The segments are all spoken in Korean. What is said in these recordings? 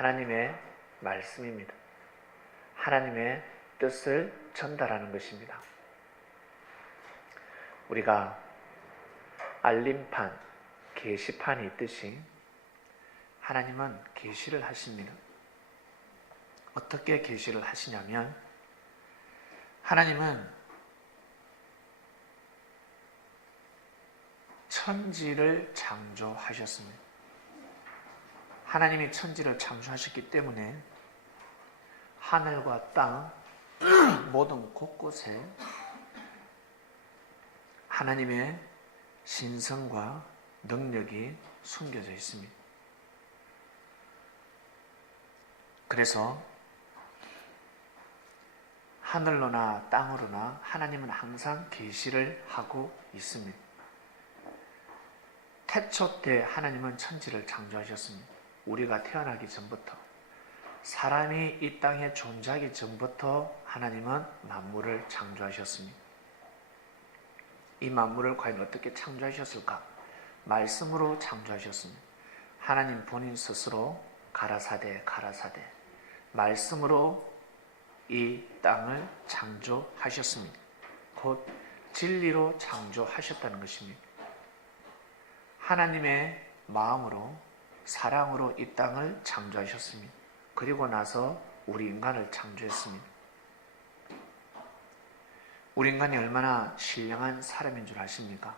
하나님의 말씀입니다. 하나님의 뜻을 전달하는 것입니다. 우리가 알림판, 게시판이 있듯이 하나님은 계시를 하십니다. 어떻게 계시를 하시냐면 하나님은 천지를 창조하셨습니다. 하나님이 천지를 창조하셨기 때문에 하늘과 땅 모든 곳곳에 하나님의 신성과 능력이 숨겨져 있습니다. 그래서 하늘로나 땅으로나 하나님은 항상 계시를 하고 있습니다. 태초 때 하나님은 천지를 창조하셨습니다. 우리가 태어나기 전부터, 사람이 이 땅에 존재하기 전부터 하나님은 만물을 창조하셨습니다. 이 만물을 과연 어떻게 창조하셨을까? 말씀으로 창조하셨습니다. 하나님 본인 스스로 가라사대 말씀으로 이 땅을 창조하셨습니다. 곧 진리로 창조하셨다는 것입니다. 하나님의 마음으로, 사랑으로 이 땅을 창조하셨습니다. 그리고 나서 우리 인간을 창조했습니다. 우리 인간이 얼마나 신령한 사람인 줄 아십니까?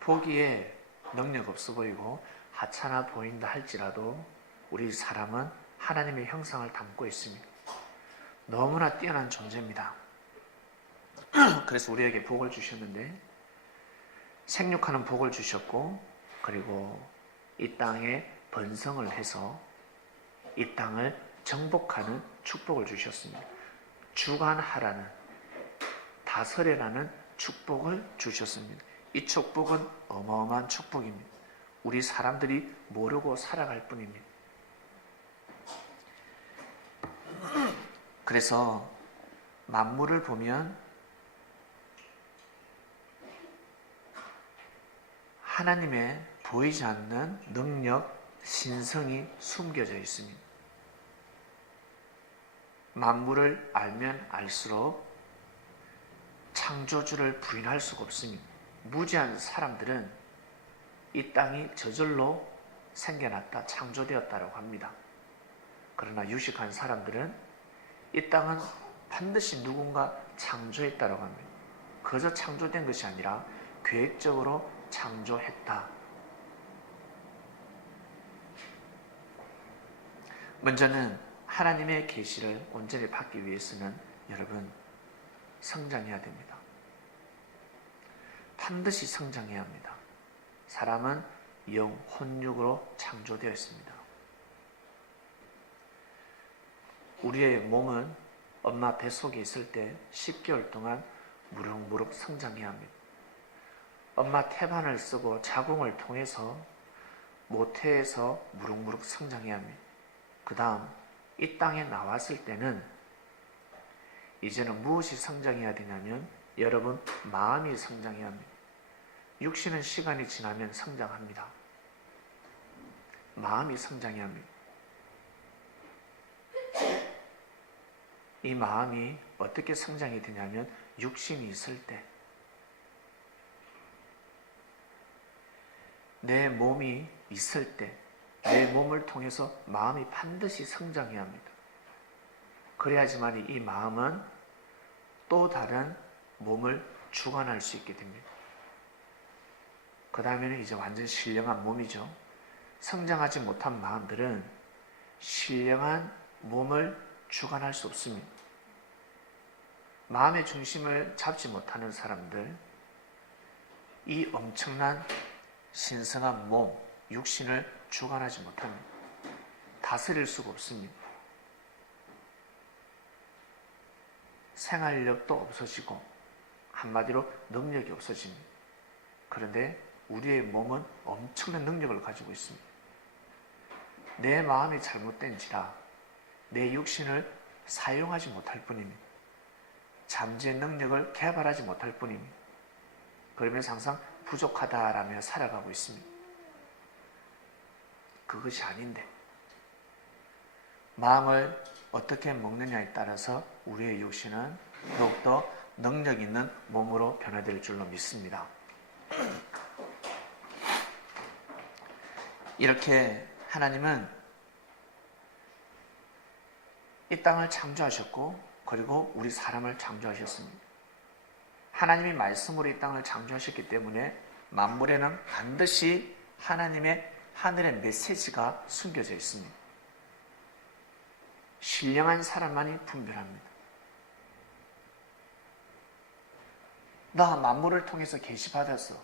보기에 능력 없어 보이고 하찮아 보인다 할지라도 우리 사람은 하나님의 형상을 담고 있습니다. 너무나 뛰어난 존재입니다. 그래서 우리에게 복을 주셨는데, 생육하는 복을 주셨고, 그리고 이 땅에 번성을 해서 이 땅을 정복하는 축복을 주셨습니다. 주관하라는, 다스려라는 축복을 주셨습니다. 이 축복은 어마어마한 축복입니다. 우리 사람들이 모르고 살아갈 뿐입니다. 그래서 만물을 보면 하나님의 보이지 않는 능력, 신성이 숨겨져 있습니다. 만물을 알면 알수록 창조주를 부인할 수가 없습니다. 무지한 사람들은 이 땅이 저절로 생겨났다, 창조되었다고 합니다. 그러나 유식한 사람들은 이 땅은 반드시 누군가 창조했다고 합니다. 그저 창조된 것이 아니라 계획적으로 창조했다. 먼저는 하나님의 계시를 온전히 받기 위해서는 여러분 성장해야 됩니다. 반드시 성장해야 합니다. 사람은 영, 혼육으로 창조되어 있습니다. 우리의 몸은 엄마 뱃속에 있을 때 10개월 동안 무럭무럭 성장해야 합니다. 엄마 태반을 쓰고 자궁을 통해서 모태에서 무럭무럭 성장해야 합니다. 그 다음 이 땅에 나왔을 때는 이제는 무엇이 성장해야 되냐면 여러분 마음이 성장해야 합니다. 육신은 시간이 지나면 성장합니다. 마음이 성장해야 합니다. 이 마음이 어떻게 성장이 되냐면 육신이 있을 때 내 몸이 있을 때 내 몸을 통해서 마음이 반드시 성장해야 합니다. 그래야지만 이 마음은 또 다른 몸을 주관할 수 있게 됩니다. 그 다음에는 이제 완전 신령한 몸이죠. 성장하지 못한 마음들은 신령한 몸을 주관할 수 없습니다. 마음의 중심을 잡지 못하는 사람들, 이 엄청난 신성한 몸, 육신을 주관하지 못합니다. 다스릴 수가 없습니다. 생활력도 없어지고 한마디로 능력이 없어집니다. 그런데 우리의 몸은 엄청난 능력을 가지고 있습니다. 내 마음이 잘못된지라 내 육신을 사용하지 못할 뿐입니다. 잠재의 능력을 개발하지 못할 뿐입니다. 그러면서 항상 부족하다라며 살아가고 있습니다. 그것이 아닌데 마음을 어떻게 먹느냐에 따라서 우리의 육신은 더욱더 능력 있는 몸으로 변화될 줄로 믿습니다. 이렇게 하나님은 이 땅을 창조하셨고 그리고 우리 사람을 창조하셨습니다. 하나님이 말씀으로 이 땅을 창조하셨기 때문에 만물에는 반드시 하나님의 하늘의 메시지가 숨겨져 있습니다. 신령한 사람만이 분별합니다. 나 만물을 통해서 계시받았어.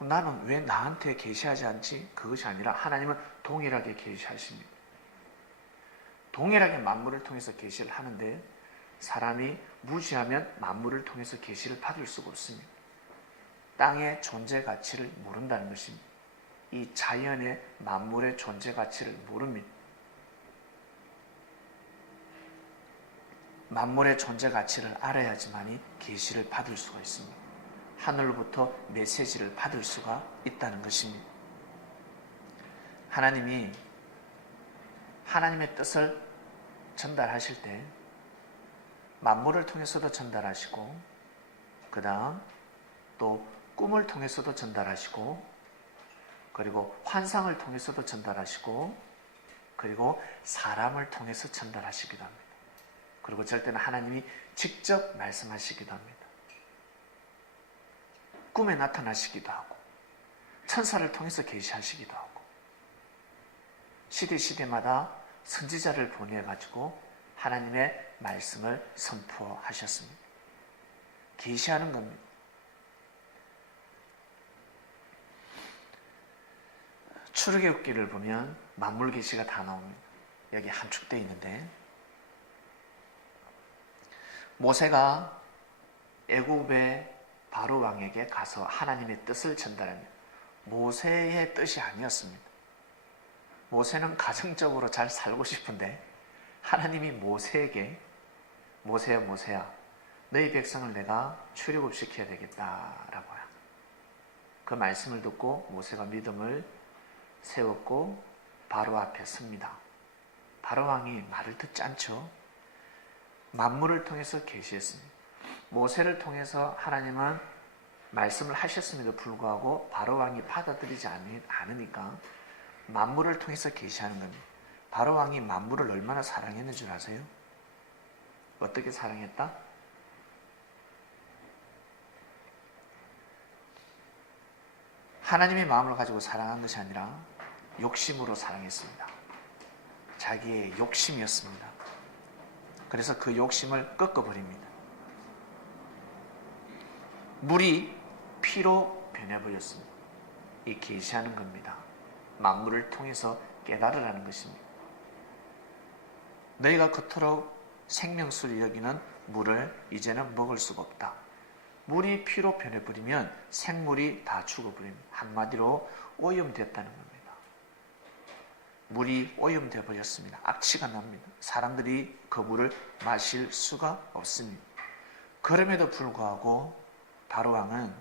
나는 왜 나한테 계시하지 않지? 그것이 아니라 하나님은 동일하게 계시하십니다. 동일하게 만물을 통해서 계시를 하는데 사람이 무지하면 만물을 통해서 계시를 받을 수가 없습니다. 땅의 존재 가치를 모른다는 것입니다. 이 자연의 만물의 존재 가치를 모릅니다. 만물의 존재 가치를 알아야지만이 계시를 받을 수가 있습니다. 하늘로부터 메시지를 받을 수가 있다는 것입니다. 하나님이 하나님의 뜻을 전달하실 때 만물을 통해서도 전달하시고 그 다음 또 꿈을 통해서도 전달하시고 그리고 환상을 통해서도 전달하시고 그리고 사람을 통해서 전달하시기도 합니다. 그리고 절대는 하나님이 직접 말씀하시기도 합니다. 꿈에 나타나시기도 하고 천사를 통해서 계시하시기도 하고 시대마다 선지자를 보내가지고 하나님의 말씀을 선포하셨습니다. 계시하는 겁니다. 출애굽기를 보면 만물 계시가 다 나옵니다. 여기 함축되어 있는데 모세가 애굽의 바로 왕에게 가서 하나님의 뜻을 전달합니다. 모세의 뜻이 아니었습니다. 모세는 가정적으로 잘 살고 싶은데 하나님이 모세에게 모세야 너희 백성을 내가 출애굽시켜야 되겠다라고 해요. 그 말씀을 듣고 모세가 믿음을 세웠고 바로 앞에 섭니다. 바로 왕이 말을 듣지 않죠. 만물을 통해서 계시했습니다. 모세를 통해서 하나님은 말씀을 하셨음에도 불구하고 바로 왕이 받아들이지 않으니까 만물을 통해서 계시하는 겁니다. 바로 왕이 만물을 얼마나 사랑했는 줄 아세요? 어떻게 사랑했다? 하나님의 마음을 가지고 사랑한 것이 아니라 욕심으로 사랑했습니다. 자기의 욕심이었습니다. 그래서 그 욕심을 꺾어버립니다. 물이 피로 변해버렸습니다. 이 계시하는 겁니다. 만물을 통해서 깨달으라는 것입니다. 너희가 그토록 생명수를 여기는 물을 이제는 먹을 수가 없다. 물이 피로 변해버리면 생물이 다 죽어버립니다. 한마디로 오염됐다는 겁니다. 물이 오염되어 버렸습니다. 악취가 납니다. 사람들이 그 물을 마실 수가 없습니다. 그럼에도 불구하고 바로 왕은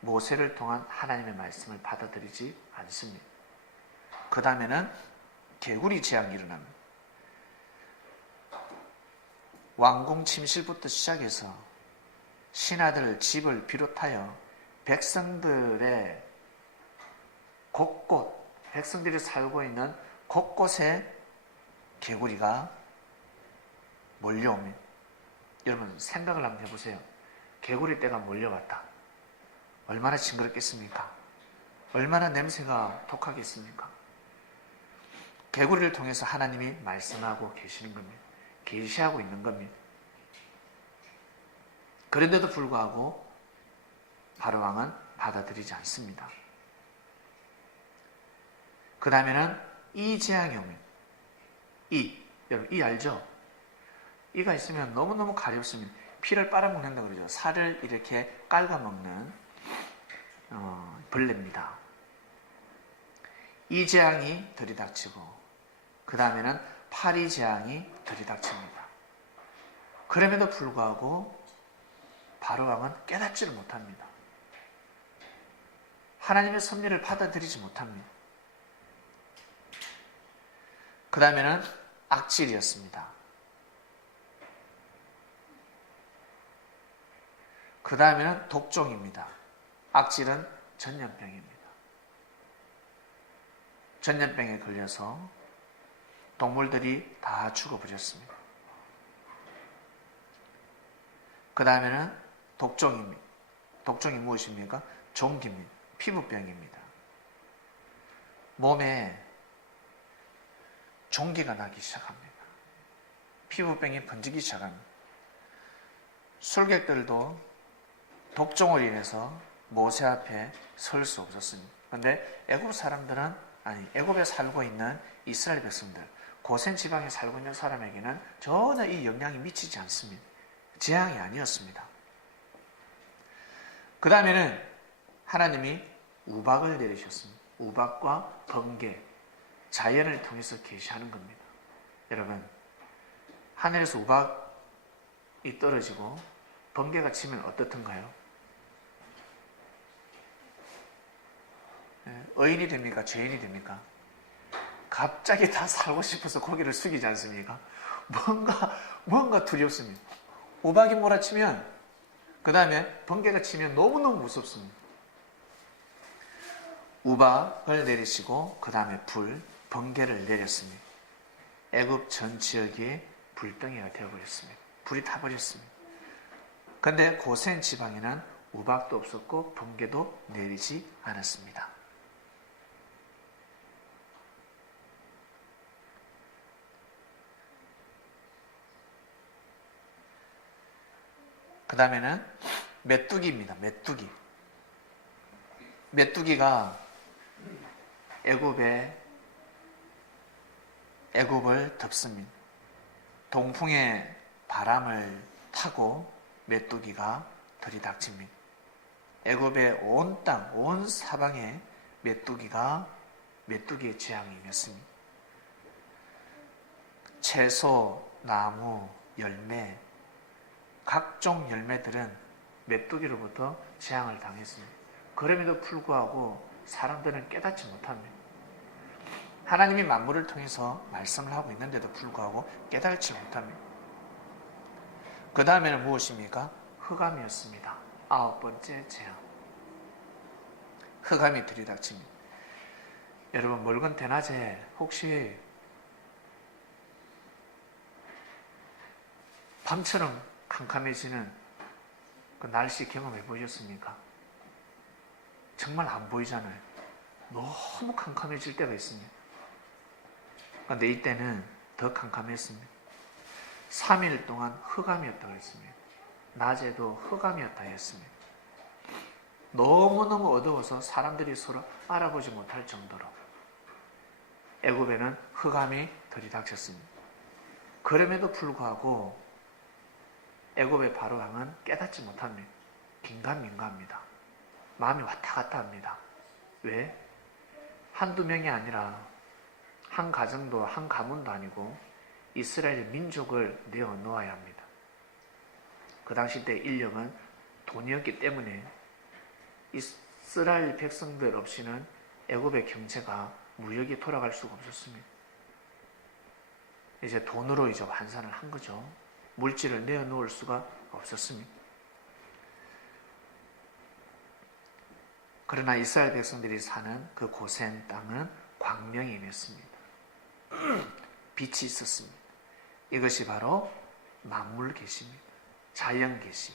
모세를 통한 하나님의 말씀을 받아들이지 않습니다. 그 다음에는 개구리 재앙이 일어납니다. 왕궁 침실부터 시작해서 신하들 집을 비롯하여 백성들의 곳곳 백성들이 살고 있는 곳곳에 개구리가 몰려옵니다. 여러분 생각을 한번 해보세요. 개구리 떼가 몰려왔다. 얼마나 징그럽겠습니까? 얼마나 냄새가 독하겠습니까? 개구리를 통해서 하나님이 말씀하고 계시는 겁니다. 계시하고 있는 겁니다. 그런데도 불구하고 바로 왕은 받아들이지 않습니다. 그 다음에는 이 재앙이 옵니다. 여러분 이 알죠? 이가 있으면 너무너무 가렵습니다. 피를 빨아먹는다 그러죠. 살을 이렇게 깔아먹는 벌레입니다. 이 재앙이 들이닥치고 그 다음에는 파리 재앙이 들이닥칩니다. 그럼에도 불구하고 바로 왕은 깨닫지를 못합니다. 하나님의 섭리를 받아들이지 못합니다. 그 다음에는 악질이었습니다. 그 다음에는 독종입니다. 악질은 전염병입니다. 전염병에 걸려서 동물들이 다 죽어버렸습니다. 그 다음에는 독종입니다. 독종이 무엇입니까? 종기입니다. 피부병입니다. 몸에 종기가 나기 시작합니다. 피부병이 번지기 시작합니다. 술객들도 독종을 인해서 모세 앞에 설 수 없었습니다. 그런데 애굽 사람들은, 애굽에 살고 있는 이스라엘 백성들, 고센 지방에 살고 있는 사람에게는 전혀 이 영향이 미치지 않습니다. 재앙이 아니었습니다. 그 다음에는 하나님이 우박을 내리셨습니다. 우박과 번개, 자연을 통해서 계시하는 겁니다. 여러분, 하늘에서 우박이 떨어지고 번개가 치면 어떻던가요? 의인이 됩니까? 죄인이 됩니까? 갑자기 다 살고 싶어서 고개를 숙이지 않습니까? 뭔가 두렵습니다. 우박이 몰아치면, 그 다음에 번개가 치면 너무너무 무섭습니다. 우박을 내리시고 그 다음에 불, 번개를 내렸습니다. 애굽 전 지역이 불덩이가 되어버렸습니다. 불이 타버렸습니다. 그런데 고센 지방에는 우박도 없었고 번개도 내리지 않았습니다. 그 다음에는 메뚜기입니다. 메뚜기가 애굽을 덮습니다. 동풍의 바람을 타고 메뚜기가 들이닥칩니다. 애굽의 온 땅, 온 사방에 메뚜기의 재앙이 임했습니다. 채소, 나무, 열매, 각종 열매들은 메뚜기로부터 재앙을 당했습니다. 그럼에도 불구하고 사람들은 깨닫지 못합니다. 하나님이 만물을 통해서 말씀을 하고 있는데도 불구하고 깨달지 못합니다. 그 다음에는 무엇입니까? 흑암이었습니다. 9번째 재앙. 흑암이 들이닥칩니다. 여러분, 묽은 대낮에 혹시 밤처럼 캄캄해지는 그 날씨 경험해 보셨습니까? 정말 안 보이잖아요. 너무 캄캄해질 때가 있습니다. 그런데 이때는 더 캄캄했습니다. 3일 동안 흑암이었다고 했습니다. 낮에도 흑암이었다 했습니다. 너무너무 어두워서 사람들이 서로 알아보지 못할 정도로 애굽에는 흑암이 들이닥쳤습니다. 그럼에도 불구하고 애굽의 바로왕은 깨닫지 못합니다. 긴가민가합니다. 마음이 왔다 갔다 합니다. 왜? 한두 명이 아니라 한 가정도 한 가문도 아니고 이스라엘 민족을 내어놓아야 합니다. 그 당시 때 인력은 돈이었기 때문에 이스라엘 백성들 없이는 애굽의 경제가 무역이 돌아갈 수가 없었습니다. 이제 돈으로 이제 환산을 한 거죠. 물질을 내어놓을 수가 없었습니다. 그러나 이스라엘 백성들이 사는 그 고센 땅은 광명이 임했습니다. 빛이 있었습니다. 이것이 바로 만물 계시입니다. 자연 계시.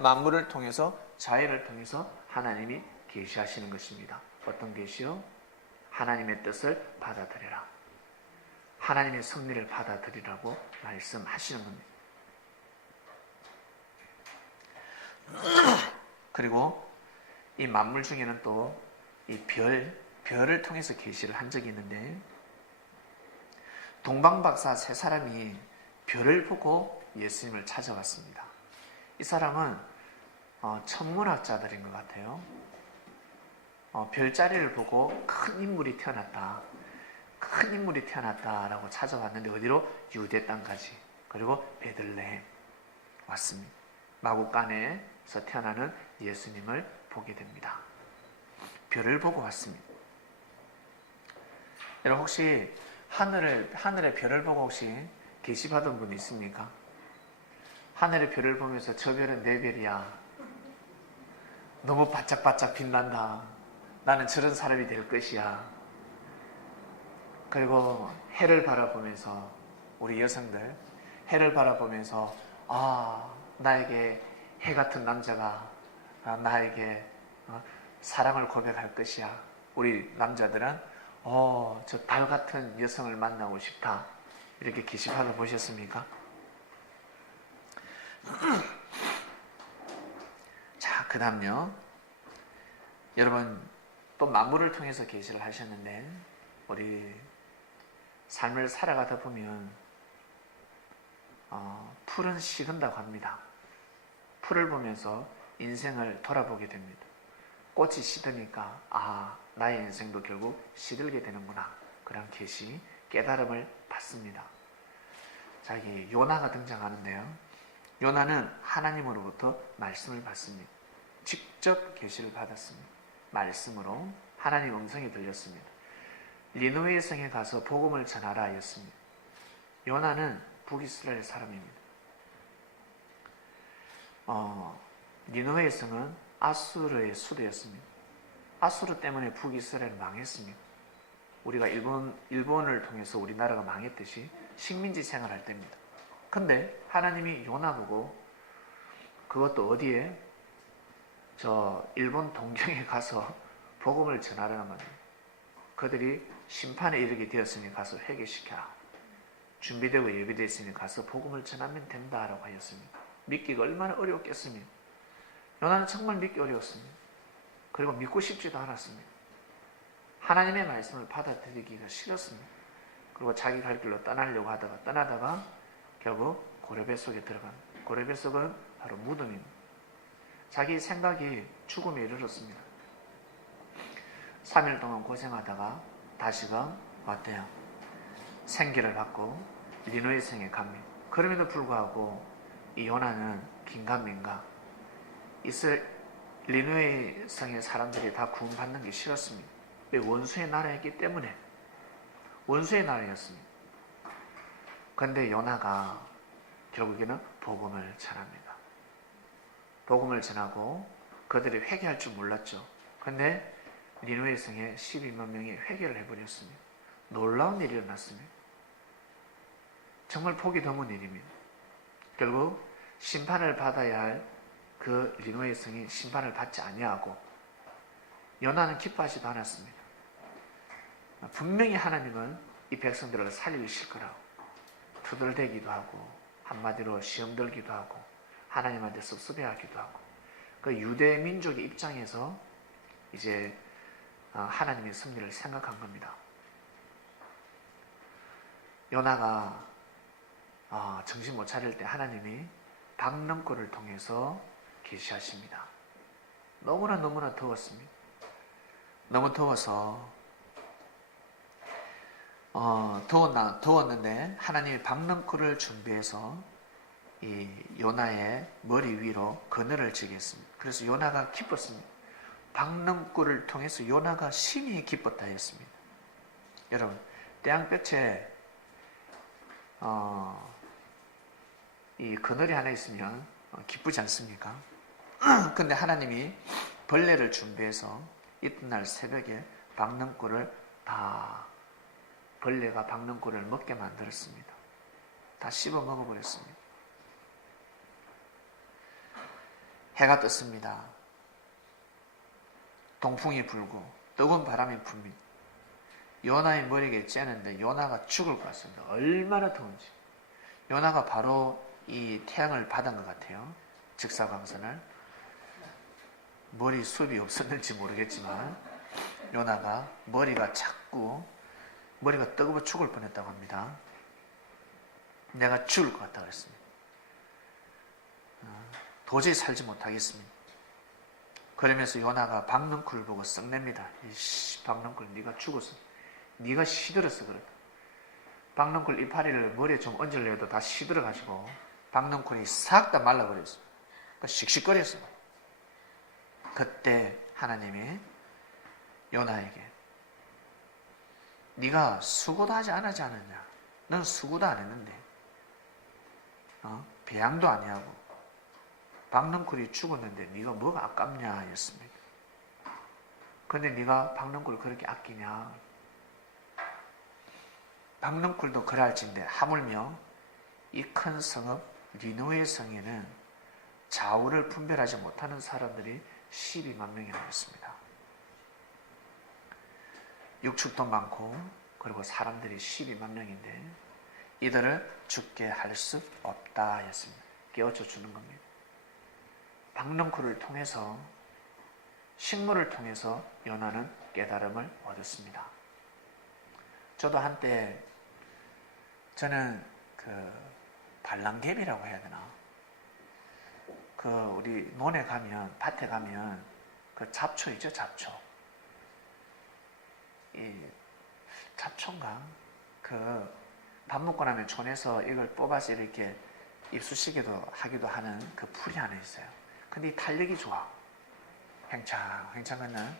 만물을 통해서, 자연을 통해서 하나님이 계시하시는 것입니다. 어떤 계시요? 하나님의 뜻을 받아들여라. 하나님의 섭리를 받아들이라고 말씀하시는 겁니다. 그리고 이 만물 중에는 또 이 별을 통해서 계시를 한 적이 있는데, 동방박사 세 사람이 별을 보고 예수님을 찾아왔습니다. 이 사람은 천문학자들인 것 같아요. 별자리를 보고 큰 인물이 태어났다라고 찾아왔는데, 어디로? 유대 땅까지, 그리고 베들레헴 왔습니다. 마구간에서 태어나는 예수님을 보게 됩니다. 별을 보고 왔습니다. 여러분, 혹시 하늘의 별을 보고 혹시 계시받은 분 있습니까? 하늘의 별을 보면서 저 별은 내 별이야. 너무 반짝반짝 빛난다. 나는 저런 사람이 될 것이야. 그리고 해를 바라보면서 우리 여성들 해를 바라보면서 나에게 해 같은 남자가 나에게 사랑을 고백할 것이야. 우리 남자들은 저 달 같은 여성을 만나고 싶다. 이렇게 게시판을 보셨습니까? 자, 그 다음요. 여러분 또 만물을 통해서 계시를 하셨는데 우리 삶을 살아가다 보면 풀은 식은다고 합니다. 풀을 보면서 인생을 돌아보게 됩니다. 꽃이 시드니까 나의 인생도 결국 시들게 되는구나. 그런 계시, 깨달음을 받습니다. 자, 여기 요나가 등장하는데요. 요나는 하나님으로부터 말씀을 받습니다. 직접 계시를 받았습니다. 말씀으로 하나님 음성이 들렸습니다. 니느웨 성에 가서 복음을 전하라 하였습니다. 요나는 북이스라엘 사람입니다. 니느웨 성은 아수르의 수도였습니다. 아수르 때문에 북이스라엘 망했습니다. 우리가 일본을 통해서 우리나라가 망했듯이 식민지 생활할 때입니다. 근데 하나님이 요나 보고 그것도 어디에? 저 일본 동경에 가서 복음을 전하라는 말이에요. 그들이 심판에 이르게 되었으니 가서 회개시켜라. 준비되고 예비되어 있으니 가서 복음을 전하면 된다라고 하였습니다. 믿기가 얼마나 어려웠겠습니까? 요나는 정말 믿기 어려웠습니다. 그리고 믿고 싶지도 않았습니다. 하나님의 말씀을 받아들이기가 싫었습니다. 그리고 자기 갈 길로 떠나려고 떠나다가 결국 고려배 속에 들어갑니다. 고려배 속은 바로 무덤입니다. 자기 생각이 죽음에 이르렀습니다. 3일 동안 고생하다가 다시금 어때요? 생기를 받고 니느웨 성에 갑니다. 그럼에도 불구하고 이 요나는 긴가민가 니느웨 성의 사람들이 다 구원받는 게 싫었습니다. 왜? 원수의 나라였기 때문에. 원수의 나라였습니다. 그런데 요나가 결국에는 복음을 전합니다. 복음을 전하고 그들이 회개할 줄 몰랐죠. 그런데 니느웨 성에 12만 명이 회개를 해버렸습니다. 놀라운 일이 일어났습니다. 정말 보기 드문 일입니다. 결국 심판을 받아야 할 그 니느웨 성이 심판을 받지 아니하고 요나는 기뻐하지도 않았습니다. 분명히 하나님은 이 백성들을 살리실 거라고 투덜대기도 하고 한마디로 시험 들기도 하고 하나님한테 섭섭해하기도 하고 그 유대 민족의 입장에서 이제 하나님의 섭리를 생각한 겁니다. 요나가 정신 못 차릴 때 하나님이 박능골을 통해서 계시하십니다. 너무나 더웠습니다. 너무 더워서 더웠는데 하나님이 박능골을 준비해서 이 요나의 머리 위로 그늘을 지게 했습니다. 그래서 요나가 기뻤습니다. 박능골을 통해서 요나가 심히 기뻤다 했습니다. 여러분, 태양볕에 이 그늘이 하나 있으면 기쁘지 않습니까? 근데 하나님이 벌레를 준비해서 이튿날 새벽에 박능골을 벌레가 박능골을 먹게 만들었습니다. 다 씹어 먹어버렸습니다. 해가 떴습니다. 동풍이 불고 뜨거운 바람이 붑니다. 요나의 머리가 째는데 요나가 죽을 것 같습니다. 얼마나 더운지. 요나가 바로 이 태양을 받은 것 같아요. 직사광선을. 머리숱이 없었는지 모르겠지만 요나가 머리가 자꾸 머리가 뜨거워 죽을 뻔했다고 합니다. 내가 죽을 것 같다 그랬습니다. 도저히 살지 못하겠습니다. 그러면서 요나가 박능쿨을 보고 썩냅니다. 이씨, 박능쿨 네가 죽었어. 네가 시들었어 그랬다. 박능쿨 이파리를 머리에 좀 얹으려 해도 다 시들어가지고 박능쿨이 싹 다 말라버렸어. 그러니까 씩씩거렸어. 그때 하나님이 요나에게 네가 수고도 하지 않았냐? 넌 수고도 안 했는데, 배양도 안 하고 박넝쿨이 죽었는데 네가 뭐가 아깝냐 였습니다. 근데 네가 박넝쿨을 그렇게 아끼냐? 박넝쿨도 그럴진데 하물며 이 큰 성읍 니느웨 성에는 좌우를 분별하지 못하는 사람들이 12만 명이나 있습니다. 육축도 많고 그리고 사람들이 12만 명인데 이들을 죽게 할 수 없다 했습니다. 깨우쳐 주는 겁니다. 박넝쿨을 통해서, 식물을 통해서 요나는 깨달음을 얻었습니다. 저도 한때, 저는 발랑개비라고 해야 되나? 우리 논에 가면, 밭에 가면 잡초 있죠, 잡초. 이 잡초인가? 밥 먹고 나면 촌에서 이걸 뽑아서 이렇게 입쑤시개도 하기도 하는 그 풀이 하나 있어요. 근데 이 탄력이 좋아. 횡창하는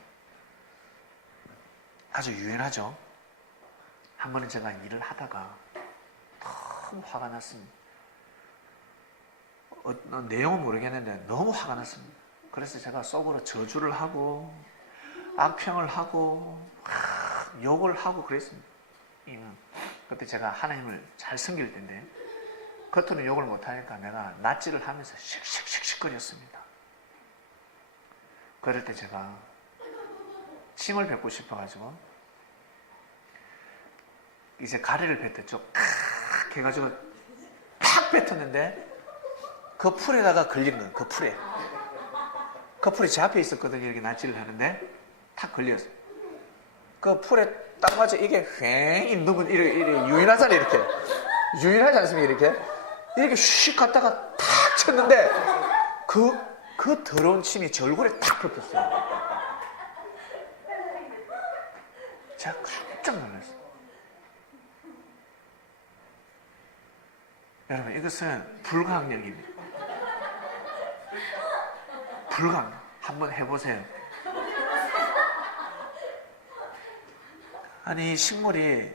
아주 유연하죠. 한 번은 제가 일을 하다가 너무 화가 났습니다. 내용은 모르겠는데 너무 화가 났습니다. 그래서 제가 속으로 저주를 하고 악평을 하고 욕을 하고 그랬습니다. 그때 제가 하나님을 잘 섬길 텐데 겉으로는 욕을 못하니까 내가 낯질을 하면서 씩씩씩씩 거렸습니다. 그럴 때 제가 침을 뱉고 싶어가지고 이제 가래를 뱉었죠. 칵 해가지고 팍 뱉었는데 그 풀에다가 걸리는 거예요. 그 풀에. 그 풀이 제 앞에 있었거든요. 이렇게 낯질을 하는데 탁 걸렸어요. 그 풀에 딱 맞아. 이게 휑 누군 이렇게 유인하잖아. 이렇게 유인하지 않습니까? 이렇게 슉 갔다가 탁 쳤는데 그 더러운 침이 제 얼굴에 탁 덮였어요. 제가 깜짝 놀랐어요. 여러분, 이것은 불가항력입니다. 불가항력. 한번 해보세요. 아니, 식물이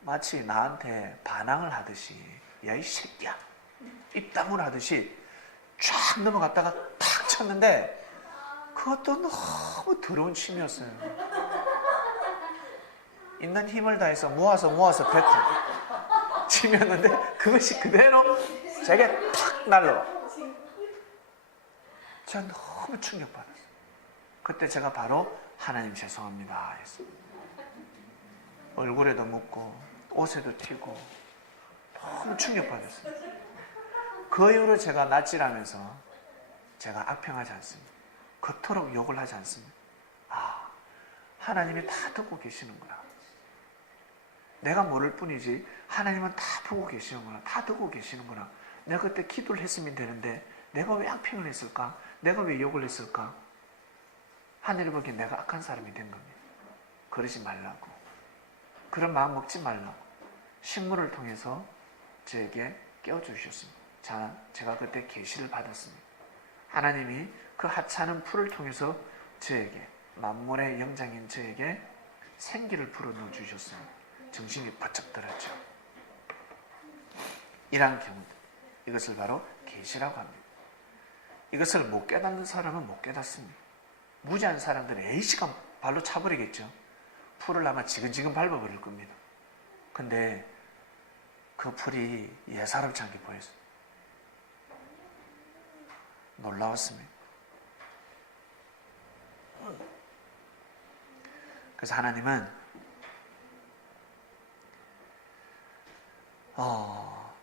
마치 나한테 반항을 하듯이, 야, 이 새끼야, 입 다물 하듯이 쫙 넘어갔다가 탁 쳤는데 그것도 너무 더러운 침이었어요. 있는 힘을 다해서 모아서 뱉은 침이었는데 그것이 그대로 제게 탁 날라와. 제가 너무 충격받았어요. 그때 제가 바로 하나님 죄송합니다 했어요. 얼굴에도 묻고 옷에도 튀고 너무 충격받았어요. 그 이후로 제가 낯질하면서 제가 악평하지 않습니다. 그토록 욕을 하지 않습니다. 하나님이 다 듣고 계시는구나. 내가 모를 뿐이지 하나님은 다 보고 계시는구나. 다 듣고 계시는구나. 내가 그때 기도를 했으면 되는데 내가 왜 악평을 했을까? 내가 왜 욕을 했을까? 하늘이 보기에 내가 악한 사람이 된 겁니다. 그러지 말라고. 그런 마음 먹지 말라고. 식물을 통해서 저에게 깨워주셨습니다. 자, 제가 그때 계시를 받았습니다. 하나님이 그 하찮은 풀을 통해서 저에게, 만물의 영장인 저에게 생기를 불어넣어 주셨습니다. 정신이 바짝 들었죠. 이러한 경우들, 이것을 바로 계시라고 합니다. 이것을 못 깨닫는 사람은 못 깨닫습니다. 무지한 사람들은 A시간 발로 차버리겠죠. 풀을 아마 지근지근 밟아버릴 겁니다. 근데 그 풀이 예사롭지 않게 보였어요. 놀라웠습니다. 그래서 하나님은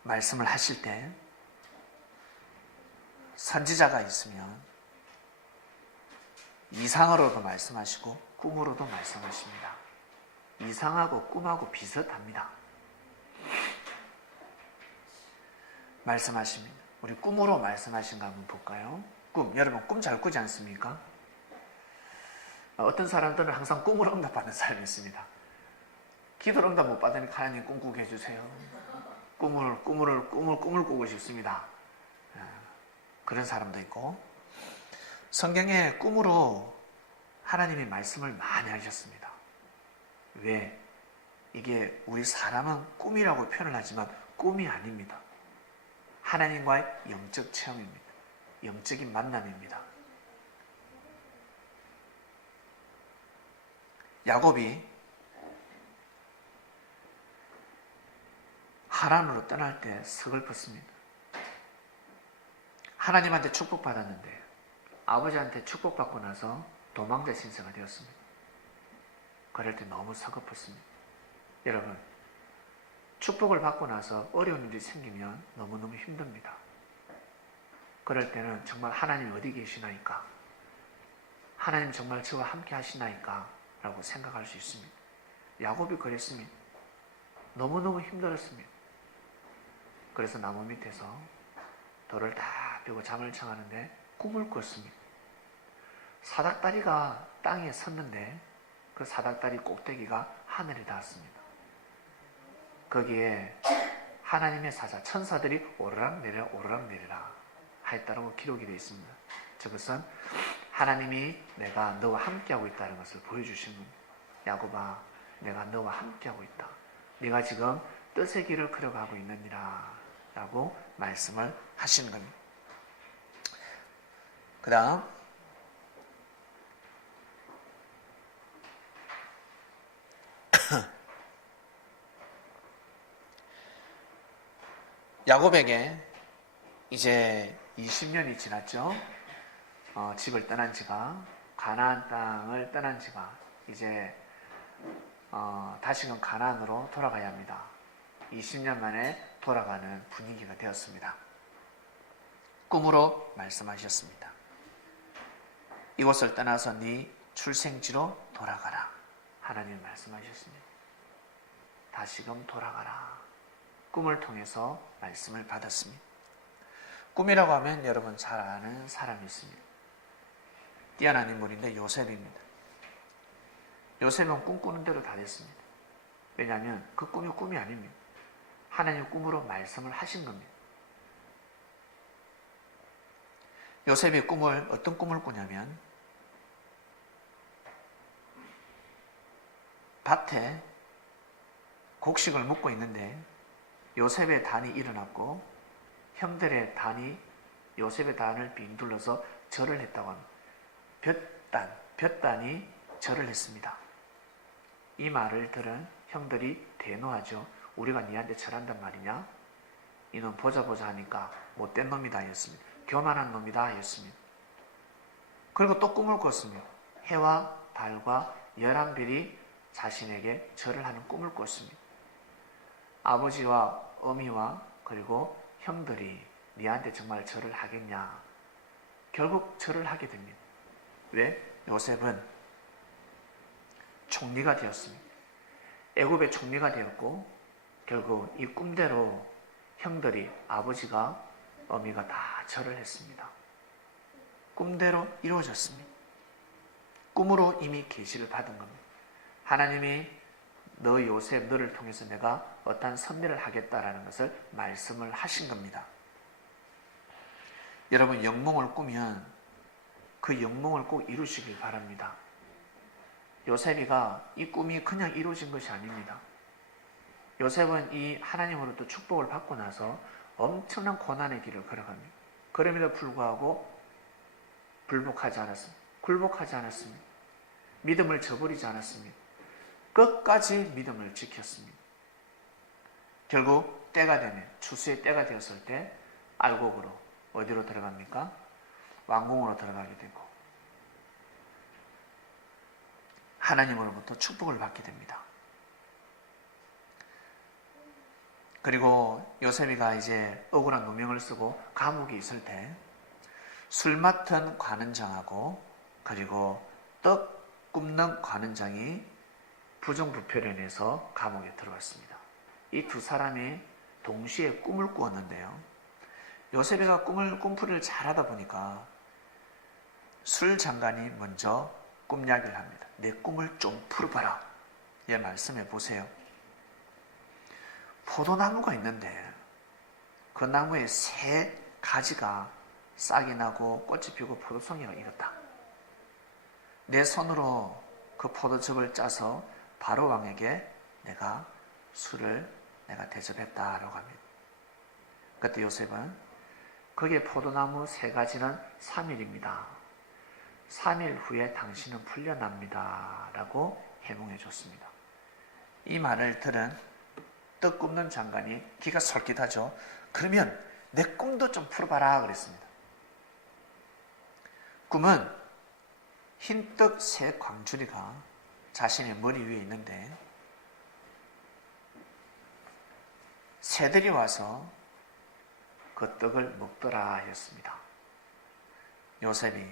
말씀을 하실 때 선지자가 있으면 이상으로도 말씀하시고 꿈으로도 말씀하십니다. 이상하고 꿈하고 비슷합니다. 말씀하십니다. 우리 꿈으로 말씀하신가 한번 볼까요? 꿈, 여러분 꿈 잘 꾸지 않습니까? 어떤 사람들은 항상 꿈으로 응답받는 사람이 있습니다. 기도로 응답 못 받으니까 하나님 꿈꾸게 해주세요. 꿈을 꾸고 싶습니다. 그런 사람도 있고, 성경에 꿈으로 하나님이 말씀을 많이 하셨습니다. 왜? 이게 우리 사람은 꿈이라고 표현을 하지만 꿈이 아닙니다. 하나님과의 영적 체험입니다. 영적인 만남입니다. 야곱이 하란으로 떠날 때 서글펐습니다. 하나님한테 축복받았는데 아버지한테 축복받고 나서 도망자 신세가 되었습니다. 그럴 때 너무 서글펐습니다. 여러분, 축복을 받고 나서 어려운 일이 생기면 너무너무 힘듭니다. 그럴 때는 정말 하나님 어디 계시나이까? 하나님 정말 저와 함께 하시나이까? 라고 생각할 수 있습니다. 야곱이 그랬습니다. 너무너무 힘들었습니다. 그래서 나무 밑에서 돌을 다 펴고 잠을 청하는데 꿈을 꿨습니다. 사닥다리가 땅에 섰는데 그 사닥다리 꼭대기가 하늘에 닿았습니다. 거기에 하나님의 사자, 천사들이 오르락내리라 오르락내리라 하였다고 기록이 되어 있습니다. 저것은 하나님이 내가 너와 함께하고 있다는 것을 보여주신 겁니다. 야곱아, 내가 너와 함께하고 있다. 네가 지금 뜻의 길을 걸어가고 있느니라 라고 말씀을 하시는 겁니다. 그 다음 야곱에게 이제 20년이 지났죠. 집을 떠난 지가, 가나안 땅을 떠난 지가 이제 다시금 가나안으로 돌아가야 합니다. 20년 만에 돌아가는 분위기가 되었습니다. 꿈으로 말씀하셨습니다. 이곳을 떠나서 네 출생지로 돌아가라. 하나님 말씀하셨습니다. 다시금 돌아가라. 꿈을 통해서 말씀을 받았습니다. 꿈이라고 하면 여러분 잘 아는 사람이 있습니다. 뛰어난 인물인데 요셉입니다. 요셉은 꿈꾸는 대로 다 됐습니다. 왜냐하면 그 꿈이 꿈이 아닙니다. 하나님 꿈으로 말씀을 하신 겁니다. 요셉이 어떤 꿈을 꾸냐면 밭에 곡식을 묻고 있는데 요셉의 단이 일어났고 형들의 단이 요셉의 단을 빈둘러서 절을 했다고 합니다. 볕단이 절을 했습니다. 이 말을 들은 형들이 대노하죠. 우리가 니한테 절한단 말이냐? 이놈 보자 하니까 못된 놈이다 했습니다. 교만한 놈이다 했습니다. 그리고 또 꿈을 꿨습니다. 해와 달과 열왕별이 자신에게 절을 하는 꿈을 꿨습니다. 아버지와 어미와 그리고 형들이 니한테 정말 절을 하겠냐? 결국 절을 하게 됩니다. 왜? 요셉은 총리가 되었습니다. 애굽의 총리가 되었고 결국 이 꿈대로 형들이 아버지가 어미가 다 절을 했습니다. 꿈대로 이루어졌습니다. 꿈으로 이미 계시를 받은 겁니다. 하나님이 너 요셉 너를 통해서 내가 어떠한 선례를 하겠다라는 것을 말씀을 하신 겁니다. 여러분 영몽을 꾸면 그 영몽을 꼭 이루시길 바랍니다. 요셉이가 이 꿈이 그냥 이루어진 것이 아닙니다. 요셉은 이 하나님으로부터 축복을 받고 나서 엄청난 고난의 길을 걸어갑니다. 그럼에도 불구하고 굴복하지 않았습니다. 믿음을 저버리지 않았습니다. 끝까지 믿음을 지켰습니다. 결국 때가 되면 추수의 때가 되었을 때 알곡으로 어디로 들어갑니까? 왕궁으로 들어가게 되고 하나님으로부터 축복을 받게 됩니다. 그리고 요셉이가 이제 억울한 누명을 쓰고 감옥에 있을 때 술 맡은 관원장하고 그리고 떡 굽는 관원장이 부정부패로 감옥에 들어왔습니다. 이 두 사람이 동시에 꿈을 꾸었는데요. 요셉이가 꿈풀이를 잘하다 보니까 술 장관이 먼저 꿈 이야기를 합니다. 내 꿈을 좀 풀어봐라. 예, 말씀해 보세요. 포도나무가 있는데 그 나무에 새 가지가 싹이 나고 꽃이 피고 포도송이가 익었다. 내 손으로 그 포도즙을 짜서 바로 왕에게 내가 술을 내가 대접했다라고 합니다. 그때 요셉은 거기에 포도나무 3가지는 3일입니다. 3일 후에 당신은 풀려납니다. 라고 해몽해 줬습니다. 이 말을 들은 떡 굽는 장관이 기가 솔깃하죠. 그러면 내 꿈도 좀 풀어봐라 그랬습니다. 꿈은 흰떡 3광주리가 자신의 머리 위에 있는데 새들이 와서 그 떡을 먹더라 하였습니다. 요셉이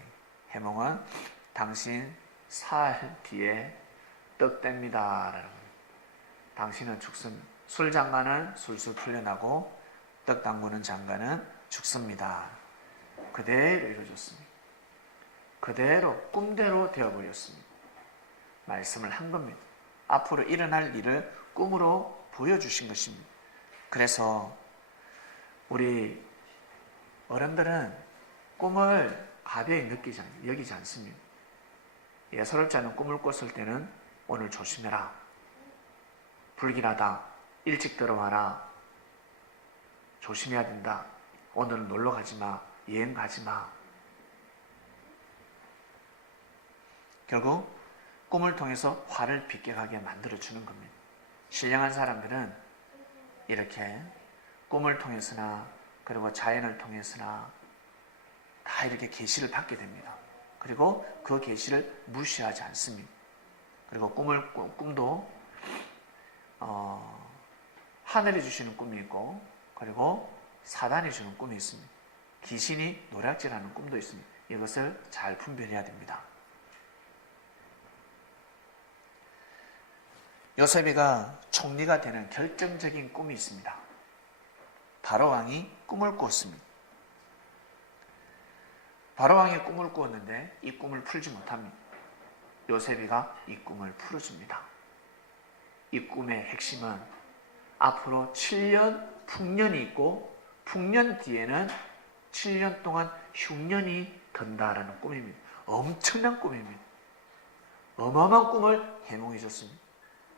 해몽은 당신 사흘 뒤에 떡 뗍니다. 당신은 죽습니다. 술 장관은 술술 풀려나고 떡 담그는 장관은 죽습니다. 그대로 이루어졌습니다. 그대로 꿈대로 되어버렸습니다. 말씀을 한 겁니다. 앞으로 일어날 일을 꿈으로 보여주신 것입니다. 그래서 우리 어른들은 꿈을 가벼이 여기지 않습니다. 예사롭지 않은 꿈을 꿨을 때는 오늘 조심해라. 불길하다. 일찍 들어와라. 조심해야 된다. 오늘은 놀러 가지 마. 여행 가지 마. 결국 꿈을 통해서 화를 빚게 가게 만들어주는 겁니다. 신령한 사람들은 이렇게 꿈을 통해서나 그리고 자연을 통해서나 다 이렇게 계시를 받게 됩니다. 그리고 그 계시를 무시하지 않습니다. 그리고 꿈도 하늘이 주시는 꿈이 있고 그리고 사단이 주는 꿈이 있습니다. 귀신이 노략질하는 꿈도 있습니다. 이것을 잘 분별해야 됩니다. 요셉이가 총리가 되는 결정적인 꿈이 있습니다. 바로왕이 꿈을 꾸었습니다. 바로왕이 꿈을 꾸었는데 이 꿈을 풀지 못합니다. 요셉이가 이 꿈을 풀어줍니다. 이 꿈의 핵심은 앞으로 7년 풍년이 있고 풍년 뒤에는 7년 동안 흉년이 든다라는 꿈입니다. 엄청난 꿈입니다. 어마어마한 꿈을 해몽해 줬습니다.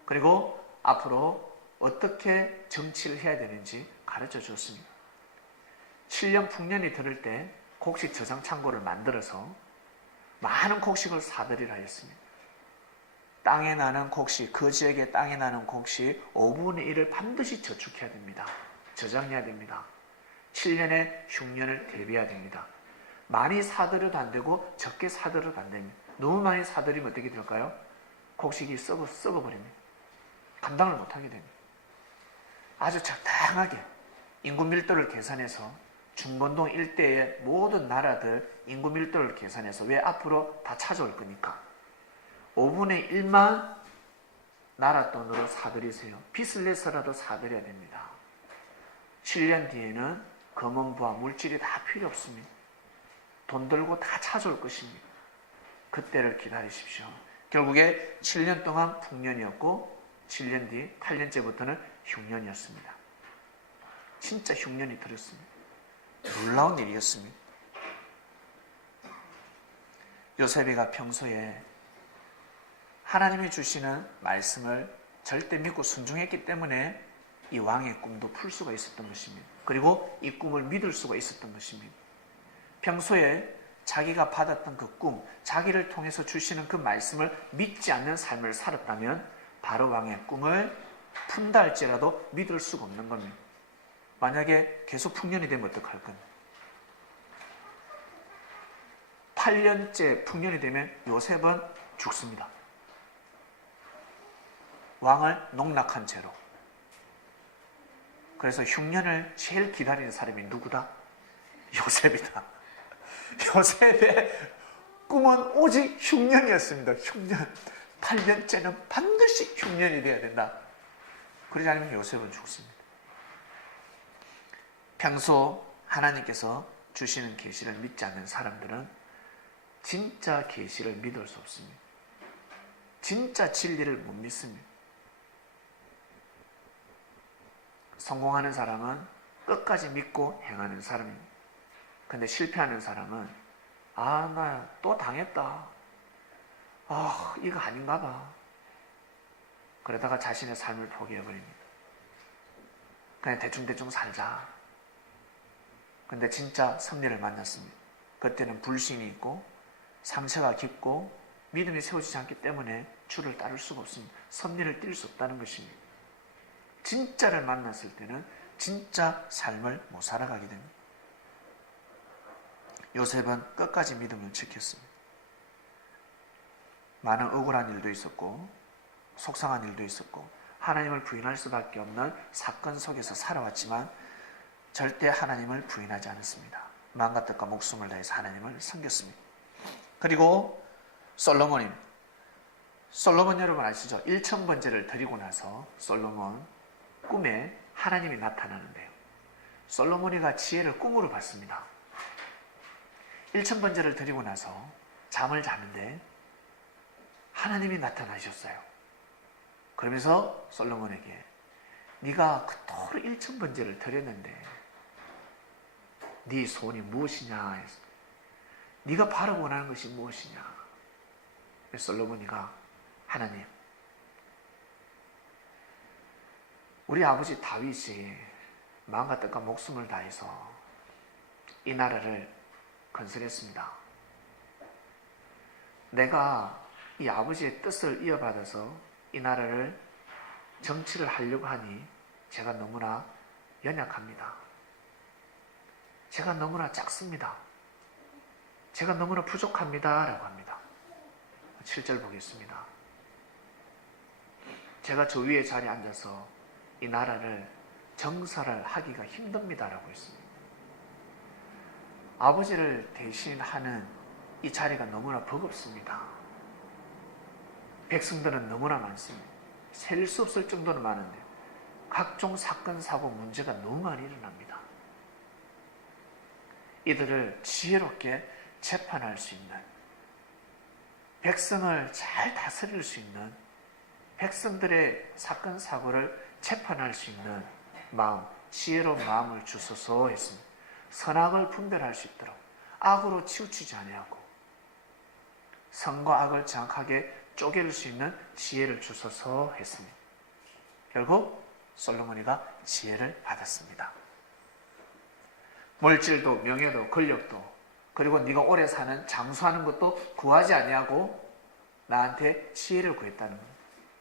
그리고 앞으로 어떻게 정치를 해야 되는지 가르쳐 줬습니다. 7년 풍년이 들을 때 곡식 저장 창고를 만들어서 많은 곡식을 사들이라 했습니다. 땅에 나는 곡식, 그 지역의 땅에 나는 곡식 5분의 1을 반드시 저축해야 됩니다. 저장해야 됩니다. 7년의 흉년을 대비해야 됩니다. 많이 사들여도 안 되고 적게 사들여도 안 됩니다. 너무 많이 사들이면 어떻게 될까요? 곡식이 썩어버립니다. 감당을 못하게 됩니다. 아주 적당하게 인구 밀도를 계산해서 중건동 일대의 모든 나라들 인구 밀도를 계산해서 왜 앞으로 다 찾아올 거니까 5분의 1만 나라 돈으로 사들이세요. 빚을 내서라도 사들여야 됩니다. 7년 뒤에는 검은부와 물질이 다 필요 없습니다. 돈 들고 다 찾아올 것입니다. 그때를 기다리십시오. 결국에 7년 동안 풍년이었고 7년 뒤 8년째부터는 흉년이었습니다. 진짜 흉년이 들었습니다. 놀라운 일이었습니다. 요셉이가 평소에 하나님이 주시는 말씀을 절대 믿고 순종했기 때문에 이 왕의 꿈도 풀 수가 있었던 것입니다. 그리고 이 꿈을 믿을 수가 있었던 것입니다. 평소에 자기가 받았던 그 꿈, 자기를 통해서 주시는 그 말씀을 믿지 않는 삶을 살았다면 바로 왕의 꿈을 푼다 할지라도 믿을 수가 없는 겁니다. 만약에 계속 풍년이 되면 어떡할 겁니까? 8년째 풍년이 되면 요셉은 죽습니다. 왕을 농락한 채로. 그래서 흉년을 제일 기다리는 사람이 누구다? 요셉이다. 요셉의 꿈은 오직 흉년이었습니다. 흉년. 8년째는 반드시 흉년이 되어야 된다. 그러지 않으면 요셉은 죽습니다. 평소 하나님께서 주시는 계시를 믿지 않는 사람들은 진짜 계시를 믿을 수 없습니다. 진짜 진리를 못 믿습니다. 성공하는 사람은 끝까지 믿고 행하는 사람입니다. 근데 실패하는 사람은 나 또 당했다. 이거 아닌가 봐. 그러다가 자신의 삶을 포기해버립니다. 그냥 대충대충 살자. 근데 진짜 섭리를 만났습니다. 그때는 불신이 있고 상처가 깊고 믿음이 세워지지 않기 때문에 주를 따를 수가 없습니다. 섭리를 띌 수 없다는 것입니다. 진짜를 만났을 때는 진짜 삶을 못 살아가게 됩니다. 요셉은 끝까지 믿음을 지켰습니다. 많은 억울한 일도 있었고 속상한 일도 있었고 하나님을 부인할 수밖에 없는 사건 속에서 살아왔지만 절대 하나님을 부인하지 않았습니다. 마음과 뜻과 목숨을 다해서 하나님을 섬겼습니다. 그리고 솔로몬입니다. 솔로몬 여러분 아시죠? 1000번제를 드리고 나서 솔로몬 꿈에 하나님이 나타나는데요. 솔로몬이가 지혜를 꿈으로 봤습니다. 1000번제를 드리고 나서 잠을 자는데 하나님이 나타나셨어요. 그러면서 솔로몬에게 네가 그토록 1000번제를 드렸는데 네 소원이 무엇이냐 했어. 네가 바라고 원하는 것이 무엇이냐. 솔로몬이가 하나님, 우리 아버지 다윗이 마음과 뜻과 목숨을 다해서 이 나라를 건설했습니다. 내가 이 아버지의 뜻을 이어받아서 이 나라를 정치를 하려고 하니 제가 너무나 연약합니다. 제가 너무나 작습니다. 제가 너무나 부족합니다. 라고 합니다. 7절 보겠습니다. 제가 저 위에 자리에 앉아서 이 나라를 정사를 하기가 힘듭니다. 라고 했습니다. 아버지를 대신하는 이 자리가 너무나 버겁습니다. 백성들은 너무나 많습니다. 셀 수 없을 정도로 많은데 각종 사건, 사고, 문제가 너무 많이 일어납니다. 이들을 지혜롭게 재판할 수 있는, 백성을 잘 다스릴 수 있는, 백성들의 사건, 사고를 재판할 수 있는 마음, 지혜로운 마음을 주소서 했습니다. 선악을 분별할 수 있도록 악으로 치우치지 아니하고 선과 악을 정확하게 쪼갤 수 있는 지혜를 주소서 했습니다. 결국 솔로몬이가 지혜를 받았습니다. 물질도 명예도 권력도 그리고 네가 오래 사는 장수하는 것도 구하지 아니하고 나한테 지혜를 구했다는 겁니다.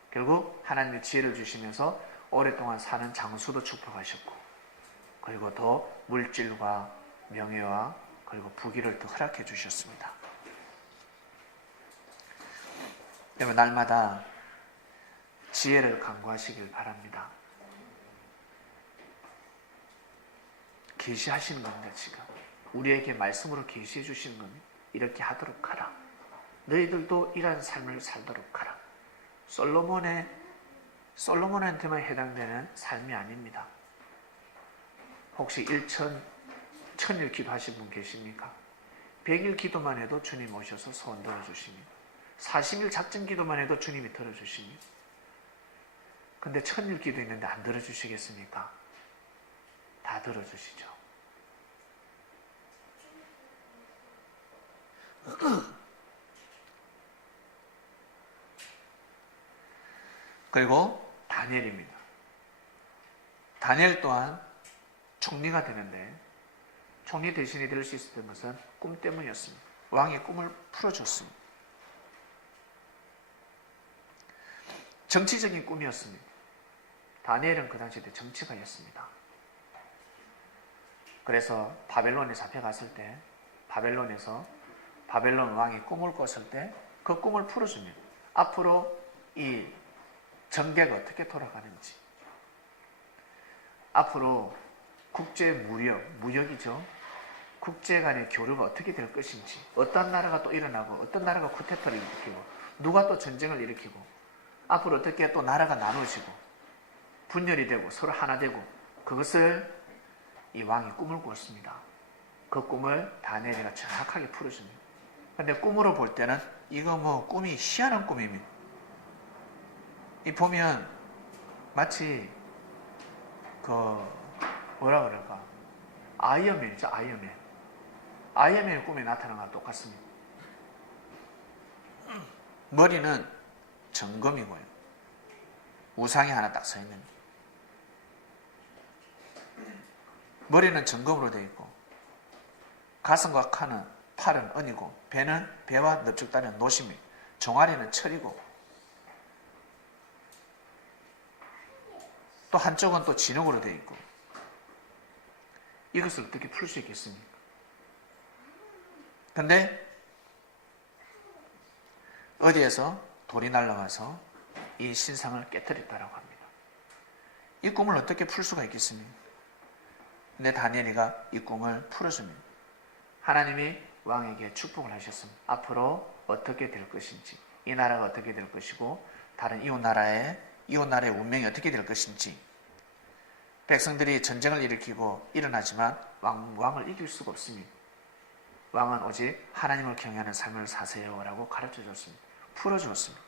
결국 하나님의 지혜를 주시면서 오랫동안 사는 장수도 축복하셨고 그리고 더 물질과 명예와 그리고 부귀를 더 허락해 주셨습니다. 여러분 날마다 지혜를 강구하시길 바랍니다. 계시하시는 겁니다. 지금 우리에게 말씀으로 계시해 주시는 겁니다. 이렇게 하도록 하라. 너희들도 이러한 삶을 살도록 하라. 솔로몬한테만 해당되는 삶이 아닙니다. 혹시 1000일 기도하신 분 계십니까? 100일 기도만 해도 주님 오셔서 소원 들어주십니다. 40일 작정 기도만 해도 주님이 들어주십니다. 근데 1000일 기도 있는데 안 들어주시겠습니까? 다 들어주시죠. 그리고 다니엘입니다. 다니엘 또한 총리가 되는데 총리 대신이 될 수 있었던 것은 꿈 때문이었습니다. 왕의 꿈을 풀어줬습니다. 정치적인 꿈이었습니다. 다니엘은 그 당시에 정치가였습니다. 그래서 바벨론에 잡혀갔을 때 바벨론에서 바벨론 왕이 꿈을 꿨을 때 그 꿈을 풀어줍니다. 앞으로 이 정계가 어떻게 돌아가는지, 앞으로 국제 무역이죠. 국제 간의 교류가 어떻게 될 것인지, 어떤 나라가 또 일어나고 어떤 나라가 쿠데타를 일으키고 누가 또 전쟁을 일으키고 앞으로 어떻게 또 나라가 나눠지고 분열이 되고 서로 하나 되고, 그것을 이 왕이 꿈을 꾸었습니다. 그 꿈을 다니엘이가 정확하게 풀어줍니다. 근데 꿈으로 볼 때는 이거 꿈이 희한한 꿈입니다. 이 보면 마치 뭐라 그럴까, 아이언맨이죠. 아이언맨의 꿈에 나타난 거랑 똑같습니다. 머리는 정검이고요. 우상이 하나 딱 서 있는 거예요. 머리는 정금으로 되어 있고 가슴과 팔은 은이고 배와 넙죽다리는 노심이, 종아리는 철이고 또 한쪽은 또 진흙으로 되어 있고, 이것을 어떻게 풀 수 있겠습니까? 근데 어디에서 돌이 날아와서 이 신상을 깨뜨렸다고 합니다. 이 꿈을 어떻게 풀 수가 있겠습니까? 근데 다니엘이가 이 꿈을 풀어줍니다. 하나님이 왕에게 축복을 하셨습니다. 앞으로 어떻게 될 것인지, 이 나라가 어떻게 될 것이고 다른 이웃 나라의 운명이 어떻게 될 것인지, 백성들이 전쟁을 일으키고 일어나지만 왕을 이길 수가 없습니다. 왕은 오직 하나님을 경외하는 삶을 사세요 라고 가르쳐 줬습니다. 풀어주었습니다.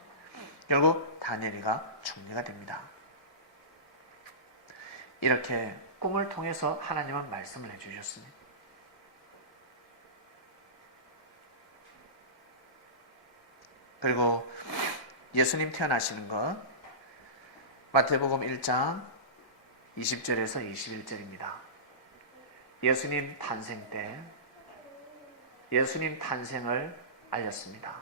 결국 다니엘이가 총리가 됩니다. 이렇게 꿈을 통해서 하나님은 말씀을 해주셨습니다. 그리고 예수님 태어나시는 것, 마태복음 1장 20절에서 21절입니다. 예수님 탄생 때 예수님 탄생을 알렸습니다.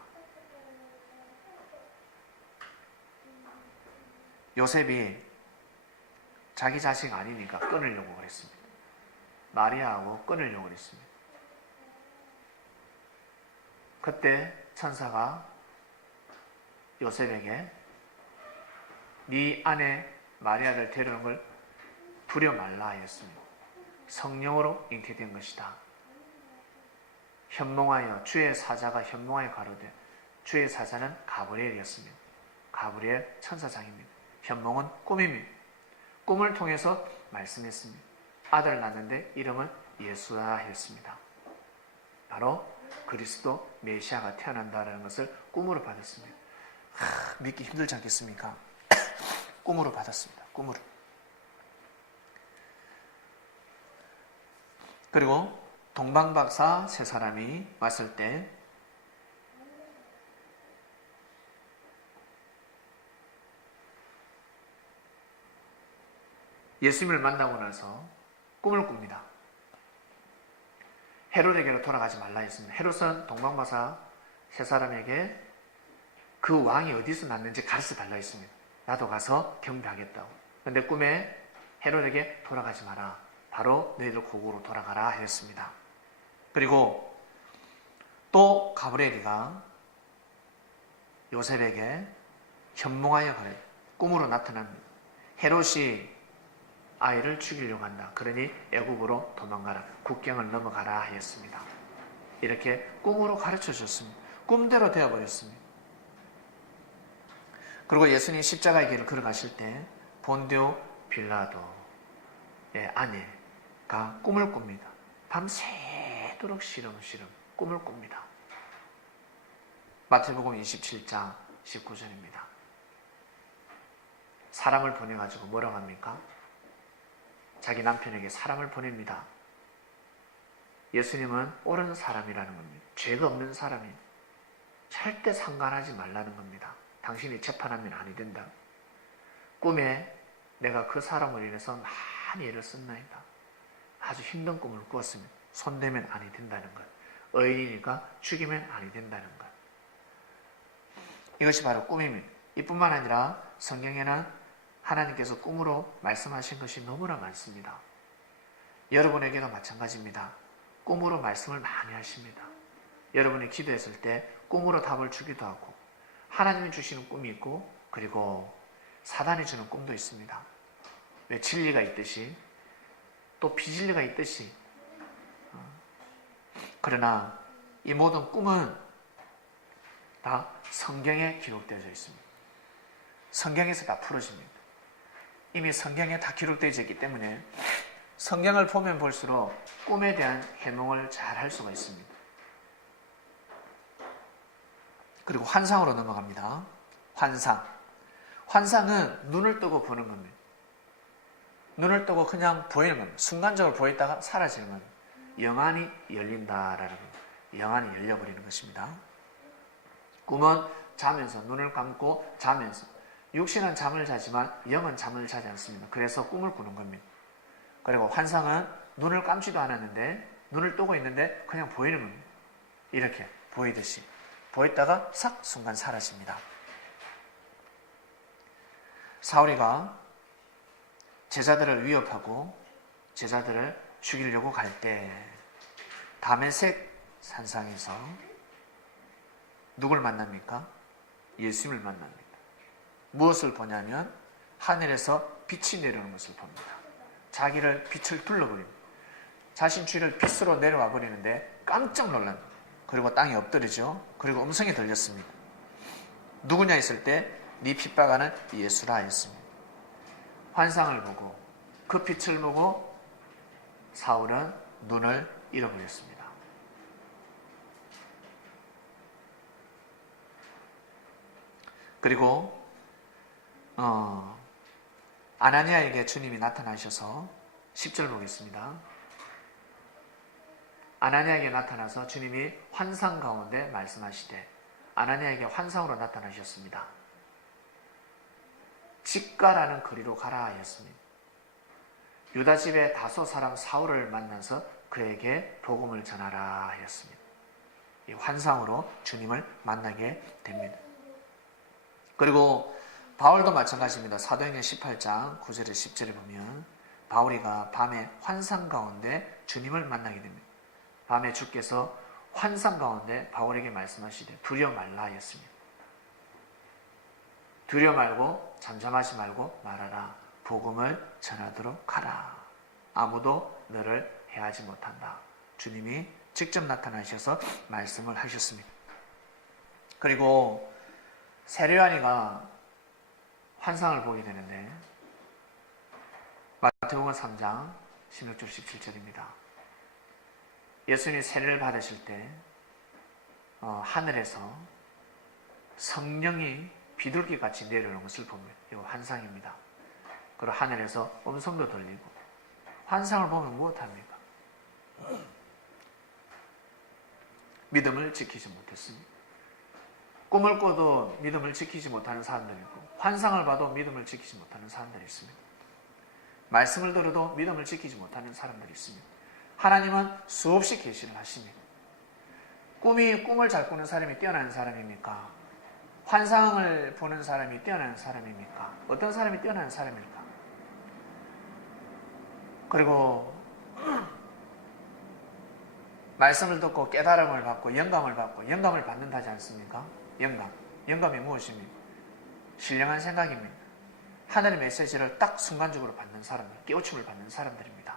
요셉이 자기 자식 아니니까 끊으려고 그랬습니다. 마리아하고 끊으려고 그랬습니다. 그때 천사가 요셉에게 네 아내 마리아를 데려오는 걸 두려 말라 하였습니다. 성령으로 잉태된 것이다. 현몽하여 주의 사자가 현몽하여 가로되, 주의 사자는 가브리엘이었습니다. 가브리엘 천사장입니다. 현몽은 꿈입니다. 꿈을 통해서 말씀했습니다. 아들을 낳는데 이름은 예수라 하였습니다. 바로 그리스도 메시아가 태어난다는 것을 꿈으로 받았습니다. 믿기 힘들지 않겠습니까? 꿈으로 받았습니다. 꿈으로. 그리고 동방박사 세 사람이 왔을 때 예수님을 만나고 나서 꿈을 꿉니다. 헤롯에게로 돌아가지 말라 했습니다. 헤롯은 동방박사 세 사람에게 그 왕이 어디서 났는지 가르쳐 달라 했습니다. 나도 가서 경배하겠다고. 그런데 꿈에 헤롯에게 돌아가지 마라. 바로 너희들 고국으로 돌아가라 하였습니다. 그리고 또 가브리엘이가 요셉에게 현몽하여 꿈으로 나타납니다. 헤롯이 아이를 죽이려고 한다. 그러니 애굽으로 도망가라. 국경을 넘어가라 하였습니다. 이렇게 꿈으로 가르쳐 줬습니다. 꿈대로 되어버렸습니다. 그리고 예수님 십자가의 길을 걸어가실 때 본디오 빌라도의 아내가 꿈을 꿉니다. 밤새도록 시름시름 꿈을 꿉니다. 마태복음 27장 19절입니다. 사람을 보내가지고 뭐라고 합니까? 자기 남편에게 사람을 보냅니다. 예수님은 옳은 사람이라는 겁니다. 죄가 없는 사람입니다. 절대 상관하지 말라는 겁니다. 당신이 재판하면 아니 된다. 꿈에 내가 그 사람을 인해서 많이 애를 썼나이다. 아주 힘든 꿈을 꾸었으면 손대면 아니 된다는 것. 의인이니까 죽이면 아니 된다는 것. 이것이 바로 꿈입니다. 이뿐만 아니라 성경에는 하나님께서 꿈으로 말씀하신 것이 너무나 많습니다. 여러분에게도 마찬가지입니다. 꿈으로 말씀을 많이 하십니다. 여러분이 기도했을 때 꿈으로 답을 주기도 하고, 하나님이 주시는 꿈이 있고, 그리고 사단이 주는 꿈도 있습니다. 왜 진리가 있듯이 또 비진리가 있듯이. 그러나 이 모든 꿈은 다 성경에 기록되어 있습니다. 성경에서 다 풀어집니다. 이미 성경에 다 기록되어 있기 때문에 성경을 보면 볼수록 꿈에 대한 해몽을 잘 할 수가 있습니다. 그리고 환상으로 넘어갑니다. 환상은 눈을 뜨고 보는 겁니다. 눈을 뜨고 그냥 보이는 겁니다. 순간적으로 보였다가 사라지는 겁니다. 영안이 열린다라는 겁니다. 영안이 열려버리는 것입니다. 꿈은 자면서, 눈을 감고 자면서 육신은 잠을 자지만 영은 잠을 자지 않습니다. 그래서 꿈을 꾸는 겁니다. 그리고 환상은 눈을 감지도 않았는데 눈을 뜨고 있는데 그냥 보이는 겁니다. 이렇게 보이듯이 보였다가 싹 순간 사라집니다. 사울이가 제자들을 위협하고 제자들을 죽이려고 갈 때 다메섹 산상에서 누굴 만납니까? 예수님을 만납니다. 무엇을 보냐면 하늘에서 빛이 내려오는 것을 봅니다. 자기를 빛을 둘러버립니다. 자신 주위를 빛으로 내려와 버리는데 깜짝 놀랍니다. 그리고 땅에 엎드리죠. 그리고 음성이 들렸습니다. 누구냐 했을 때 네 핍박하는 예수라 하였습니다. 환상을 보고 그 빛을 보고 사울은 눈을 잃어버렸습니다. 그리고 아나니아에게 주님이 나타나셔서 10절 보겠습니다. 아나니아에게 나타나서 주님이 환상 가운데 말씀하시되 아나니아에게 환상으로 나타나셨습니다. 집가라는 거리로 가라 하였습니다. 유다 집의 다소 사람 사울을 만나서 그에게 복음을 전하라 하였습니다. 이 환상으로 주님을 만나게 됩니다. 그리고 바울도 마찬가지입니다. 사도행전 18장 9절에 10절에 보면 바울이가 밤에 환상 가운데 주님을 만나게 됩니다. 밤에 주께서 환상 가운데 바울에게 말씀하시되 두려워 말라 하였습니다. 두려워 말고 잠잠하지 말고 말하라. 복음을 전하도록 하라. 아무도 너를 해하지 못한다. 주님이 직접 나타나셔서 말씀을 하셨습니다. 그리고 세례요한이가 환상을 보게 되는데 마태복음 3장 16절 17절입니다. 예수님이 세례를 받으실 때 하늘에서 성령이 비둘기같이 내려오는 것을 봅니다. 이거 환상입니다. 그리고 하늘에서 음성도 들리고 환상을 보면 무엇합니까? 믿음을 지키지 못했습니다. 꿈을 꿔도 믿음을 지키지 못하는 사람들이 있고 환상을 봐도 믿음을 지키지 못하는 사람들이 있습니다. 말씀을 들어도 믿음을 지키지 못하는 사람들이 있습니다. 하나님은 수없이 계시를 하십니다. 꿈을 잘 꾸는 사람이 뛰어난 사람입니까? 환상을 보는 사람이 뛰어난 사람입니까? 어떤 사람이 뛰어난 사람일까? 그리고 말씀을 듣고 깨달음을 받고 영감을 받는다지 않습니까? 영감이 무엇입니까? 신령한 생각입니다. 하늘의 메시지를 딱 순간적으로 받는 사람들, 깨우침을 받는 사람들입니다.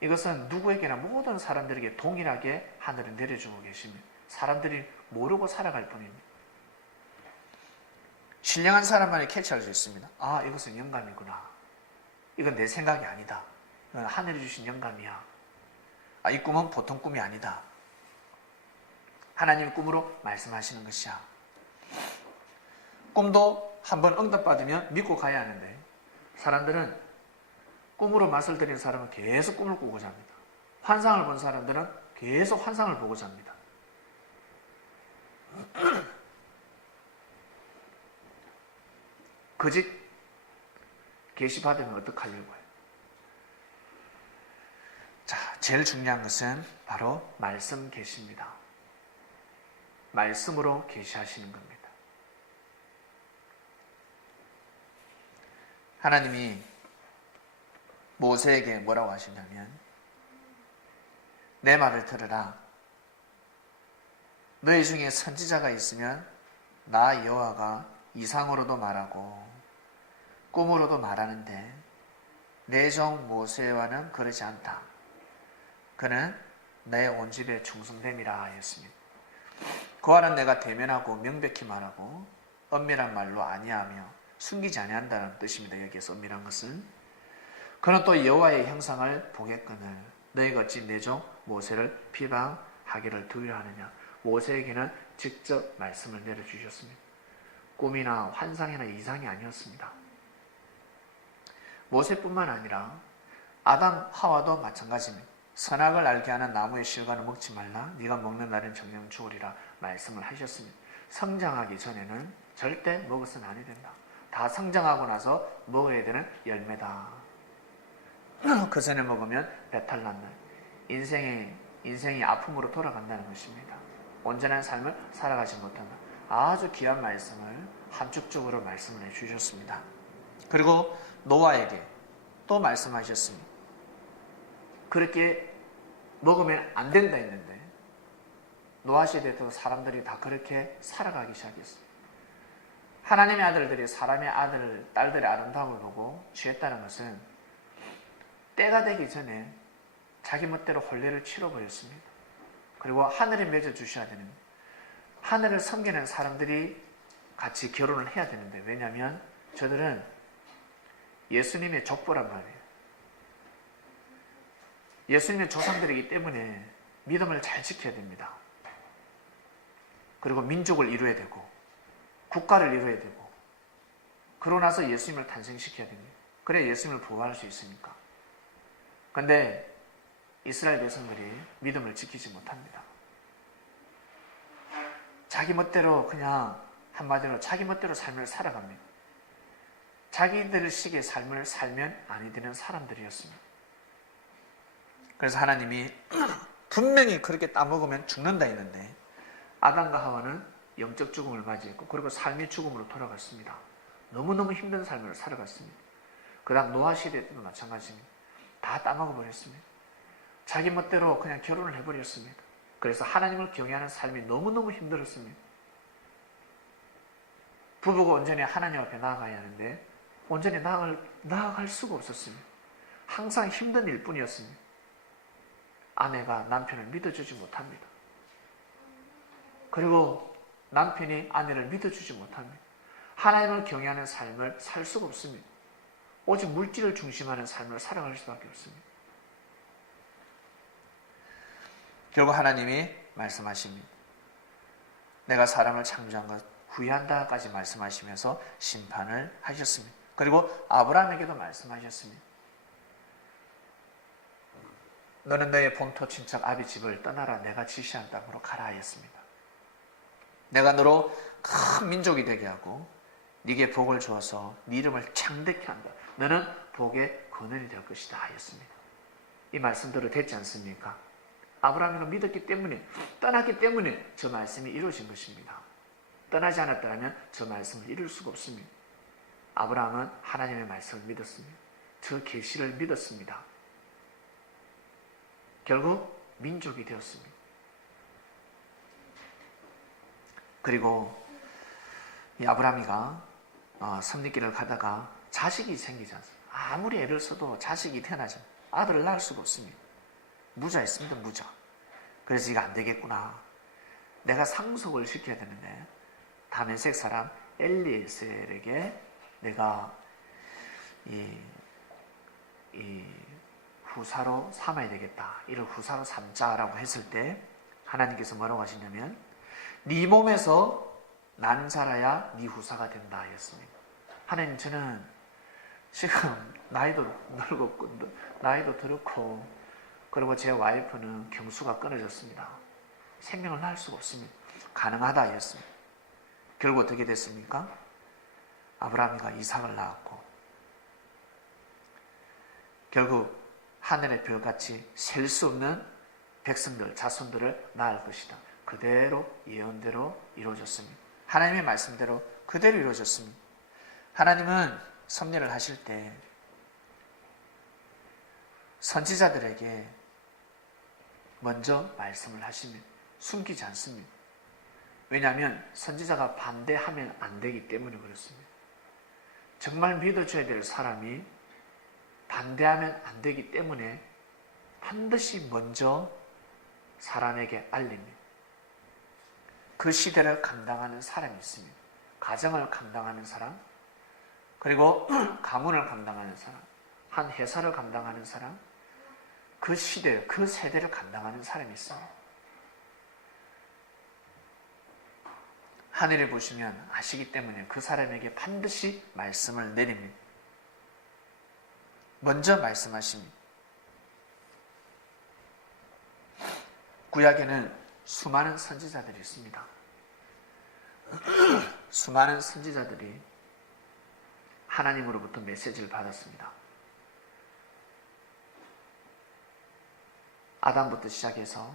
이것은 누구에게나 모든 사람들에게 동일하게 하늘을 내려주고 계십니다. 사람들이 모르고 살아갈 뿐입니다. 신령한 사람만이 캐치할 수 있습니다. 아, 이것은 영감이구나. 이건 내 생각이 아니다. 이건 하늘이 주신 영감이야. 아, 이 꿈은 보통 꿈이 아니다. 하나님의 꿈으로 말씀하시는 것이야. 꿈도 한번 응답받으면 믿고 가야 하는데 사람들은 꿈으로 맛을 들인 사람은 계속 꿈을 꾸고자 합니다. 환상을 본 사람들은 계속 환상을 보고자 합니다. 거짓 계시 받으면 어떡하려고 해요? 자, 제일 중요한 것은 바로 말씀 계시입니다. 말씀으로 계시하시는 겁니다. 하나님이 모세에게 뭐라고 하시냐면 내 말을 들으라. 너희 중에 선지자가 있으면 나 여호와가 이상으로도 말하고 꿈으로도 말하는데 내 종 모세와는 그러지 않다. 그는 내 온 집에 충성됨이라 하였습니다. 그와는 내가 대면하고 명백히 말하고 엄밀한 말로 아니하며 숨기지 아니한다는 뜻입니다. 여기에서 엄밀한 것은 그는 또 여호와의 형상을 보겠거늘 너희가 어찌 내 종 모세를 비방하기를 두려워하느냐. 모세에게는 직접 말씀을 내려주셨습니다. 꿈이나 환상이나 이상이 아니었습니다. 모세뿐만 아니라 아담, 하와도 마찬가지입니다. 선악을 알게 하는 나무의 실과는 먹지 말라. 네가 먹는 날은 정령 죽으리라 말씀을 하셨습니다. 성장하기 전에는 절대 먹어서는 아니 된다. 다 성장하고 나서 먹어야 되는 열매다. 그 전에 먹으면 배탈 난다. 인생이 아픔으로 돌아간다는 것입니다. 온전한 삶을 살아가지 못한다. 아주 귀한 말씀을 함축적으로 말씀을 해주셨습니다. 그리고 노아에게 또 말씀하셨습니다. 그렇게 먹으면 안 된다 했는데 노아 시대에도 사람들이 다 그렇게 살아가기 시작했어요. 하나님의 아들들이 사람의 딸들의 아름다움을 보고 취했다는 것은 때가 되기 전에 자기 멋대로 혼례를 치러버렸습니다. 그리고 하늘에 맺어주셔야 되는데 하늘을 섬기는 사람들이 같이 결혼을 해야 되는데 왜냐하면 저들은 예수님의 족보란 말이에요. 예수님의 조상들이기 때문에 믿음을 잘 지켜야 됩니다. 그리고 민족을 이루어야 되고 국가를 이루어야 되고 그러고 나서 예수님을 탄생시켜야 됩니다. 그래야 예수님을 부활할 수 있으니까. 그런데 이스라엘 백성들이 믿음을 지키지 못합니다. 자기 멋대로 그냥 한마디로 자기 멋대로 삶을 살아갑니다. 자기들식의 삶을 살면 아니 되는 사람들이었습니다. 그래서 하나님이 분명히 그렇게 따먹으면 죽는다 했는데 아담과 하와는 영적 죽음을 맞이했고 그리고 삶의 죽음으로 돌아갔습니다. 너무너무 힘든 삶을 살아갔습니다. 그 다음 노아 시대 때도 마찬가지입니다. 다 따먹어버렸습니다. 자기 멋대로 그냥 결혼을 해버렸습니다. 그래서 하나님을 경외하는 삶이 너무너무 힘들었습니다. 부부가 온전히 하나님 앞에 나아가야 하는데 온전히 나아갈 수가 없었습니다. 항상 힘든 일뿐이었습니다. 아내가 남편을 믿어주지 못합니다. 그리고 남편이 아내를 믿어주지 못합니다. 하나님을 경외하는 삶을 살 수가 없습니다. 오직 물질을 중심하는 삶을 살아갈 수밖에 없습니다. 결국 하나님이 말씀하십니다. 내가 사람을 창조한 것 후회한다까지 말씀하시면서 심판을 하셨습니다. 그리고 아브라함에게도 말씀하셨습니다. 너는 너의 본토 친척 아비 집을 떠나라. 내가 지시한 땅으로 가라 하였습니다. 내가 너로 큰 민족이 되게 하고 네게 복을 주어서 네 이름을 창대케 한다. 너는 복의 근원이 될 것이다 하였습니다. 이 말씀대로 됐지 않습니까? 아브라함이 믿었기 때문에 떠났기 때문에 저 말씀이 이루어진 것입니다. 떠나지 않았다면 저 말씀을 이룰 수가 없습니다. 아브라함은 하나님의 말씀을 믿었습니다. 저 계시를 믿었습니다. 결국 민족이 되었습니다. 그리고 이 아브라함이가 섭리길을 가다가 자식이 생기지 않습니다. 아무리 애를 써도 자식이 태어나지 않습니다. 아들을 낳을 수가 없습니다. 무자였습니다. 무자. 그래서 이거 안 되겠구나. 내가 상속을 시켜야 되는데 다메섹 사람 엘리에셀에게 내가 이 후사로 삼아야 되겠다. 이를 후사로 삼자라고 했을 때 하나님께서 뭐라고 하시냐면 네 몸에서 난 자라야 네 후사가 된다 하였습니다. 하나님, 저는 지금 나이도 늙었고 나이도 들었고 그리고 제 와이프는 경수가 끊어졌습니다. 생명을 낳을 수가 없습니다. 가능하다 하였습니다. 결국 어떻게 됐습니까? 아브라함이가 이삭을 낳았고 결국 하늘의 별같이 셀 수 없는 백성들, 자손들을 낳을 것이다. 그대로 예언대로 이루어졌습니다. 하나님의 말씀대로 그대로 이루어졌습니다. 하나님은 섭리를 하실 때 선지자들에게 먼저 말씀을 하시면 숨기지 않습니다. 왜냐하면 선지자가 반대하면 안 되기 때문에 그렇습니다. 정말 믿어줘야 될 사람이 반대하면 안 되기 때문에 반드시 먼저 사람에게 알립니다. 그 시대를 감당하는 사람이 있습니다. 가정을 감당하는 사람, 그리고 가문을 감당하는 사람, 한 회사를 감당하는 사람, 그 시대, 그 세대를 감당하는 사람이 있습니다. 하늘에 보시면 아시기 때문에 그 사람에게 반드시 말씀을 내립니다. 먼저 말씀하십니다. 구약에는 수많은 선지자들이 있습니다. 수많은 선지자들이 하나님으로부터 메시지를 받았습니다. 아담부터 시작해서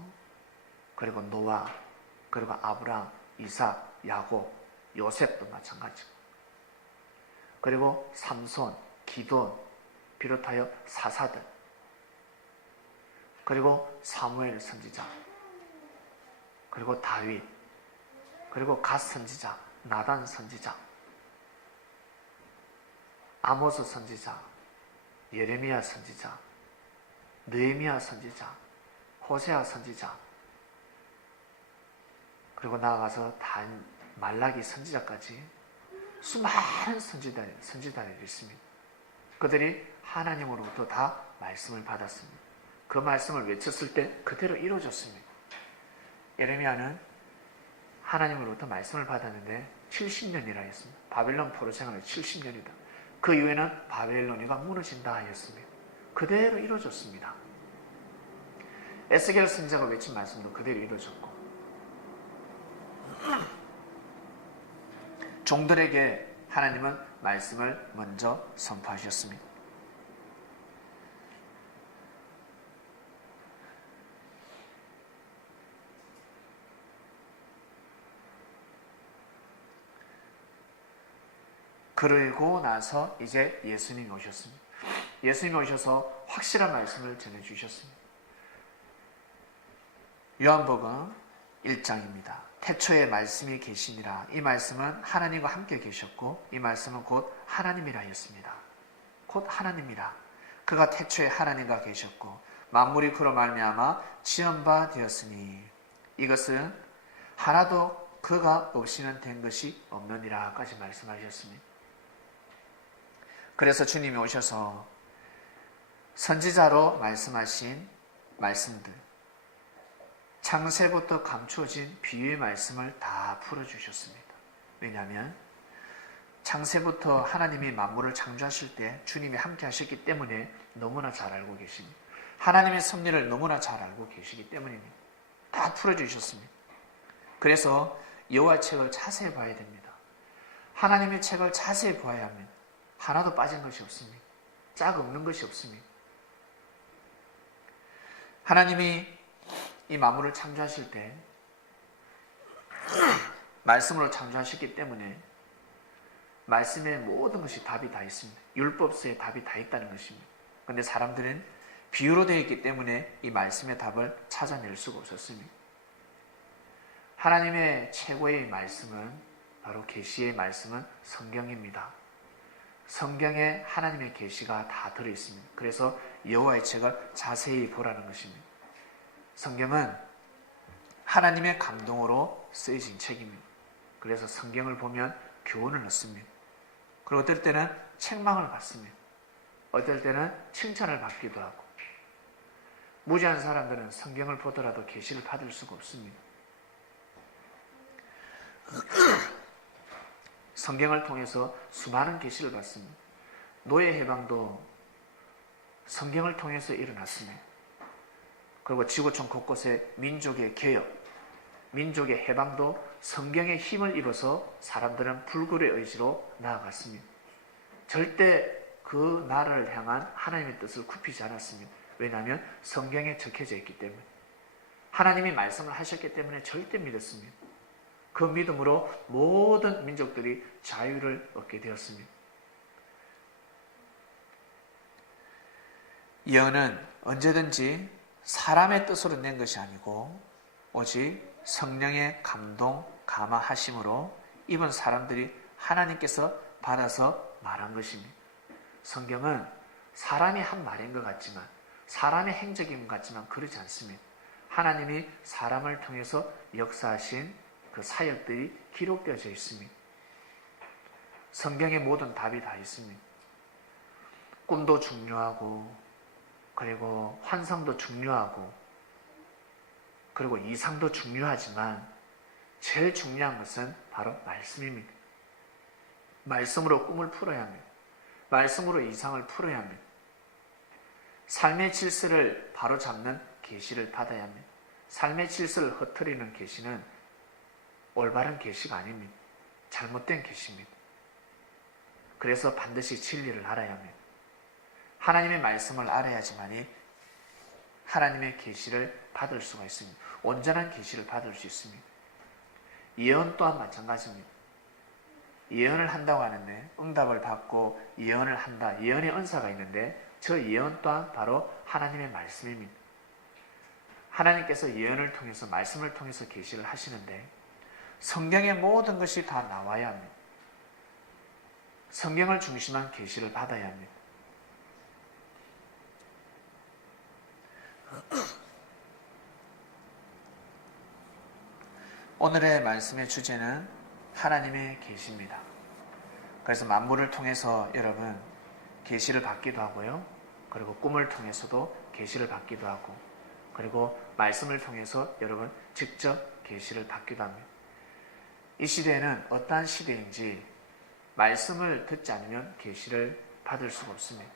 그리고 노아, 그리고 아브라함, 이삭, 야곱, 요셉도 마찬가지고, 그리고 삼손, 기돈 비롯하여 사사들, 그리고 사무엘 선지자, 그리고 다윗, 그리고 갓 선지자, 나단 선지자, 아모스 선지자, 예레미야 선지자, 느헤미야 선지자, 호세아 선지자, 그리고 나아가서 말라기 선지자까지 수많은 선지자들이 있습니다. 그들이 하나님으로부터 다 말씀을 받았습니다. 그 말씀을 외쳤을 때 그대로 이루어졌습니다. 예레미야는 하나님으로부터 말씀을 받았는데 70년이라 했습니다. 바벨론 포로 생활을 70년이다. 그 이후에는 바벨로니가 무너진다 하였습니다. 그대로 이루어졌습니다. 에스겔 선지자가 외친 말씀도 그대로 이루어졌고, 종들에게 하나님은 말씀을 먼저 선포하셨습니다. 그러고 나서 이제 예수님이 오셨습니다. 예수님이 오셔서 확실한 말씀을 전해주셨습니다. 요한복음 1장입니다. 태초에 말씀이 계시니라. 이 말씀은 하나님과 함께 계셨고 이 말씀은 곧 하나님이라 하였습니다. 곧 하나님이라. 그가 태초에 하나님과 계셨고 만물이 그로 말미암아 지은 바 되었으니 이것은 하나도 그가 없이는 된 것이 없느니라까지 말씀하셨습니다. 그래서 주님이 오셔서 선지자로 말씀하신 말씀들, 창세부터 감추어진 비유의 말씀을 다 풀어주셨습니다. 왜냐하면 창세부터 하나님이 만물을 창조하실 때 주님이 함께 하셨기 때문에 너무나 잘 알고 계십니다. 하나님의 섭리를 너무나 잘 알고 계시기 때문입니다. 다 풀어주셨습니다. 그래서 여호와의 책을 자세히 봐야 됩니다. 하나님의 책을 자세히 보아야 합니다. 하나도 빠진 것이 없습니다. 짝 없는 것이 없습니다. 하나님이 이 만물을 창조하실 때 말씀으로 창조하셨기 때문에 말씀의 모든 것이 답이 다 있습니다. 율법서에 답이 다 있다는 것입니다. 그런데 사람들은 비유로 되어 있기 때문에 이 말씀의 답을 찾아낼 수가 없었습니다. 하나님의 최고의 말씀은 바로 계시의 말씀은 성경입니다. 성경에 하나님의 계시가 다 들어있습니다. 그래서 여호와의 책을 자세히 보라는 것입니다. 성경은 하나님의 감동으로 쓰여진 책입니다. 그래서 성경을 보면 교훈을 얻습니다. 그리고 어떨 때는 책망을 받습니다. 어떨 때는 칭찬을 받기도 하고, 무지한 사람들은 성경을 보더라도 계시를 받을 수가 없습니다. 성경을 통해서 수많은 계시를 받습니다. 노예 해방도 성경을 통해서 일어났습니다. 그리고 지구촌 곳곳에 민족의 개혁, 민족의 해방도 성경의 힘을 입어서 사람들은 불굴의 의지로 나아갔습니다. 절대 그 나라를 향한 하나님의 뜻을 굽히지 않았습니다. 왜냐하면 성경에 적혀져 있기 때문에, 하나님이 말씀을 하셨기 때문에 절대 믿었습니다. 그 믿음으로 모든 민족들이 자유를 얻게 되었습니다. 예언은 언제든지 사람의 뜻으로 낸 것이 아니고 오직 성령의 감동, 감화하심으로 입은 사람들이 하나님께서 받아서 말한 것입니다. 성경은 사람이 한 말인 것 같지만, 사람의 행적인 것 같지만 그러지 않습니다. 하나님이 사람을 통해서 역사하신 그 사역들이 기록되어져 있습니다. 성경의 모든 답이 다 있습니다. 꿈도 중요하고, 그리고 환상도 중요하고, 그리고 이상도 중요하지만 제일 중요한 것은 바로 말씀입니다. 말씀으로 꿈을 풀어야 합니다. 말씀으로 이상을 풀어야 합니다. 삶의 질서를 바로잡는 계시를 받아야 합니다. 삶의 질서를 흐트리는 계시는 올바른 계시가 아닙니다. 잘못된 계시입니다. 그래서 반드시 진리를 알아야 합니다. 하나님의 말씀을 알아야지만이 하나님의 계시를 받을 수가 있습니다. 온전한 계시를 받을 수 있습니다. 예언 또한 마찬가지입니다. 예언을 한다고 하는데 응답을 받고 예언을 한다. 예언의 은사가 있는데 저 예언 또한 바로 하나님의 말씀입니다. 하나님께서 예언을 통해서 말씀을 통해서 계시를 하시는데 성경의 모든 것이 다 나와야 합니다. 성경을 중심한 계시를 받아야 합니다. 오늘의 말씀의 주제는 하나님의 계시입니다. 그래서 만물을 통해서 여러분 계시를 받기도 하고요. 그리고 꿈을 통해서도 계시를 받기도 하고 그리고 말씀을 통해서 여러분 직접 계시를 받기도 합니다. 이 시대는 어떠한 시대인지 말씀을 듣지 않으면 계시를 받을 수가 없습니다.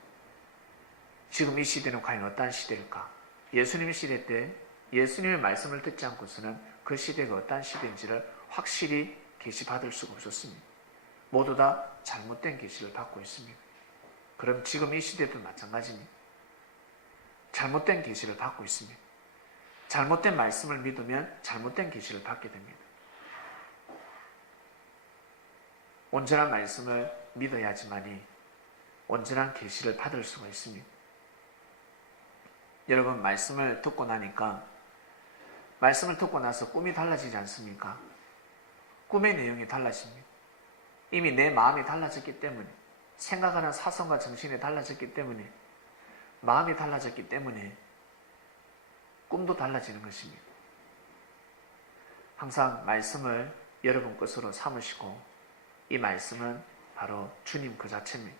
지금 이 시대는 과연 어떠한 시대일까? 예수님의 시대 때 예수님의 말씀을 듣지 않고서는 그 시대가 어떠한 시대인지를 확실히 계시받을 수가 없었습니다. 모두 다 잘못된 계시를 받고 있습니다. 그럼 지금 이 시대도 마찬가지입니다. 잘못된 계시를 받고 있습니다. 잘못된 말씀을 믿으면 잘못된 계시를 받게 됩니다. 온전한 말씀을 믿어야지만이 온전한 계시를 받을 수가 있습니다. 여러분 말씀을 듣고 나니까 말씀을 듣고 나서 꿈이 달라지지 않습니까? 꿈의 내용이 달라집니다. 이미 내 마음이 달라졌기 때문에 생각하는 사성과 정신이 달라졌기 때문에 마음이 달라졌기 때문에 꿈도 달라지는 것입니다. 항상 말씀을 여러분 것으로 삼으시고 이 말씀은 바로 주님 그 자체입니다.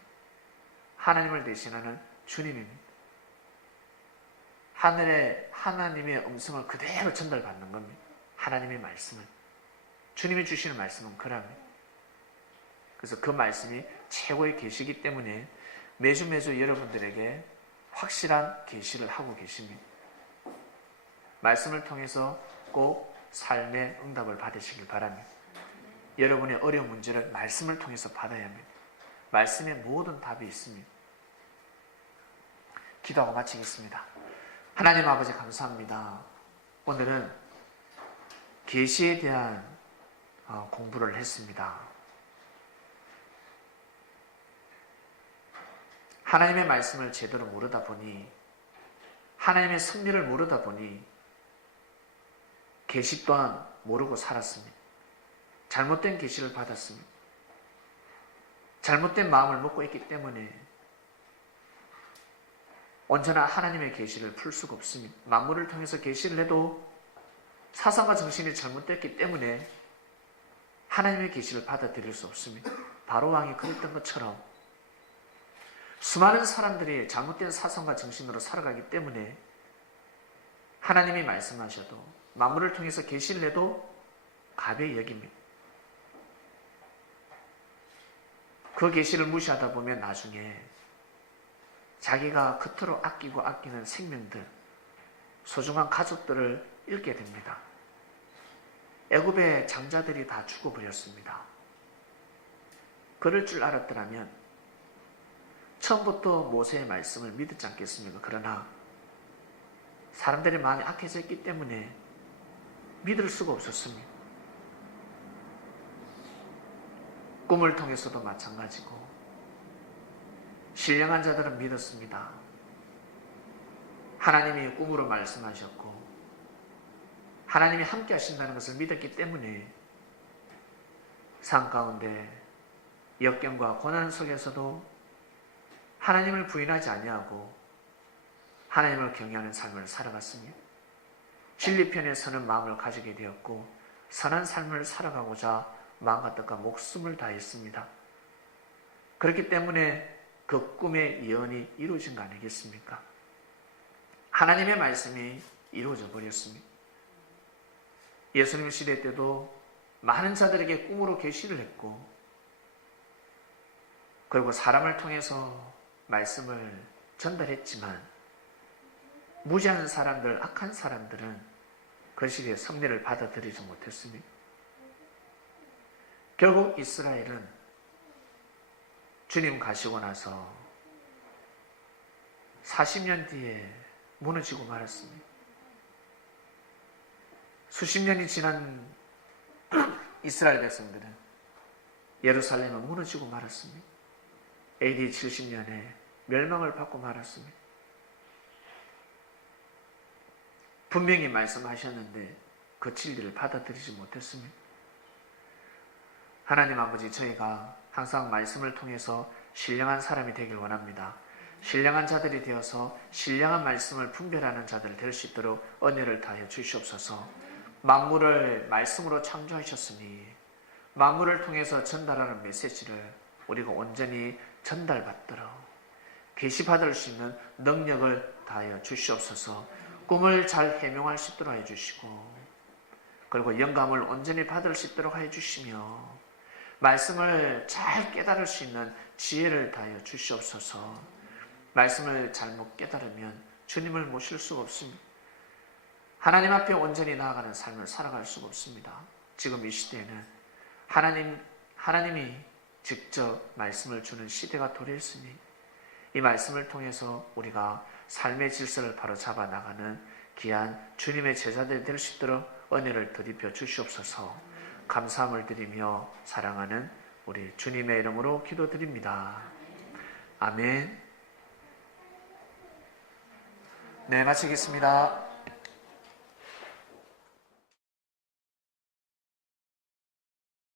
하나님을 대신하는 주님입니다. 하늘에 하나님의 음성을 그대로 전달받는 겁니다. 하나님의 말씀을. 주님이 주시는 말씀은 그랍니다. 그래서 그 말씀이 최고의 계시이기 때문에 매주 여러분들에게 확실한 계시를 하고 계십니다. 말씀을 통해서 꼭 삶의 응답을 받으시길 바랍니다. 여러분의 어려운 문제를 말씀을 통해서 받아야 합니다. 말씀에 모든 답이 있습니다. 기도하고 마치겠습니다. 하나님 아버지 감사합니다. 오늘은 계시에 대한 공부를 했습니다. 하나님의 말씀을 제대로 모르다 보니 하나님의 섭리를 모르다 보니 계시 또한 모르고 살았습니다. 잘못된 계시를 받았습니다. 잘못된 마음을 먹고 있기 때문에 온전한 하나님의 계시를 풀 수가 없습니다. 만물을 통해서 계시를 해도 사상과 정신이 잘못됐기 때문에 하나님의 계시를 받아들일 수 없습니다. 바로왕이 그랬던 것처럼 수많은 사람들이 잘못된 사상과 정신으로 살아가기 때문에 하나님이 말씀하셔도 만물을 통해서 계시를 해도 가벼이 여깁니다. 그 계시를 무시하다 보면 나중에 자기가 그토록 아끼고 아끼는 생명들, 소중한 가족들을 잃게 됩니다. 애굽의 장자들이 다 죽어버렸습니다. 그럴 줄 알았더라면 처음부터 모세의 말씀을 믿지 않겠습니까? 그러나 사람들의 마음이 악해졌기 때문에 믿을 수가 없었습니다. 꿈을 통해서도 마찬가지고 신령한 자들은 믿었습니다. 하나님이 꿈으로 말씀하셨고 하나님이 함께 하신다는 것을 믿었기 때문에 삶 가운데 역경과 고난 속에서도 하나님을 부인하지 아니하고 하나님을 경외하는 삶을 살아갔습니다. 진리편에 서는 마음을 가지게 되었고 선한 삶을 살아가고자 마음과 뜻과 목숨을 다했습니다. 그렇기 때문에 그 꿈의 예언이 이루어진 거 아니겠습니까? 하나님의 말씀이 이루어져 버렸습니다. 예수님 시대 때도 많은 자들에게 꿈으로 계시를 했고 그리고 사람을 통해서 말씀을 전달했지만 무지한 사람들, 악한 사람들은 그 시대의 섭리를 받아들이지 못했습니다. 결국 이스라엘은 주님 가시고 나서 40년 뒤에 무너지고 말았습니다. 수십 년이 지난 이스라엘 백성들은 예루살렘은 무너지고 말았습니다. AD 70년에 멸망을 받고 말았습니다. 분명히 말씀하셨는데 그 진리를 받아들이지 못했습니다. 하나님 아버지, 저희가 항상 말씀을 통해서 신령한 사람이 되길 원합니다. 신령한 자들이 되어서 신령한 말씀을 분별하는 자들 될 수 있도록 은혜를 다하여 주시옵소서. 만물을 말씀으로 창조하셨으니 만물을 통해서 전달하는 메시지를 우리가 온전히 전달받도록 계시받을 수 있는 능력을 다하여 주시옵소서. 꿈을 잘 해명할 수 있도록 해주시고, 그리고 영감을 온전히 받을 수 있도록 해주시며, 말씀을 잘 깨달을 수 있는 지혜를 다하여 주시옵소서. 말씀을 잘못 깨달으면 주님을 모실 수가 없습니다. 하나님 앞에 온전히 나아가는 삶을 살아갈 수가 없습니다. 지금 이 시대에는 하나님이 직접 말씀을 주는 시대가 도래했으니 이 말씀을 통해서 우리가 삶의 질서를 바로 잡아 나가는 귀한 주님의 제자들이 될 수 있도록 은혜를 드리며 주시옵소서. 감사함을 드리며 사랑하는 우리 주님의 이름으로 기도드립니다. 아멘. 네, 마치겠습니다.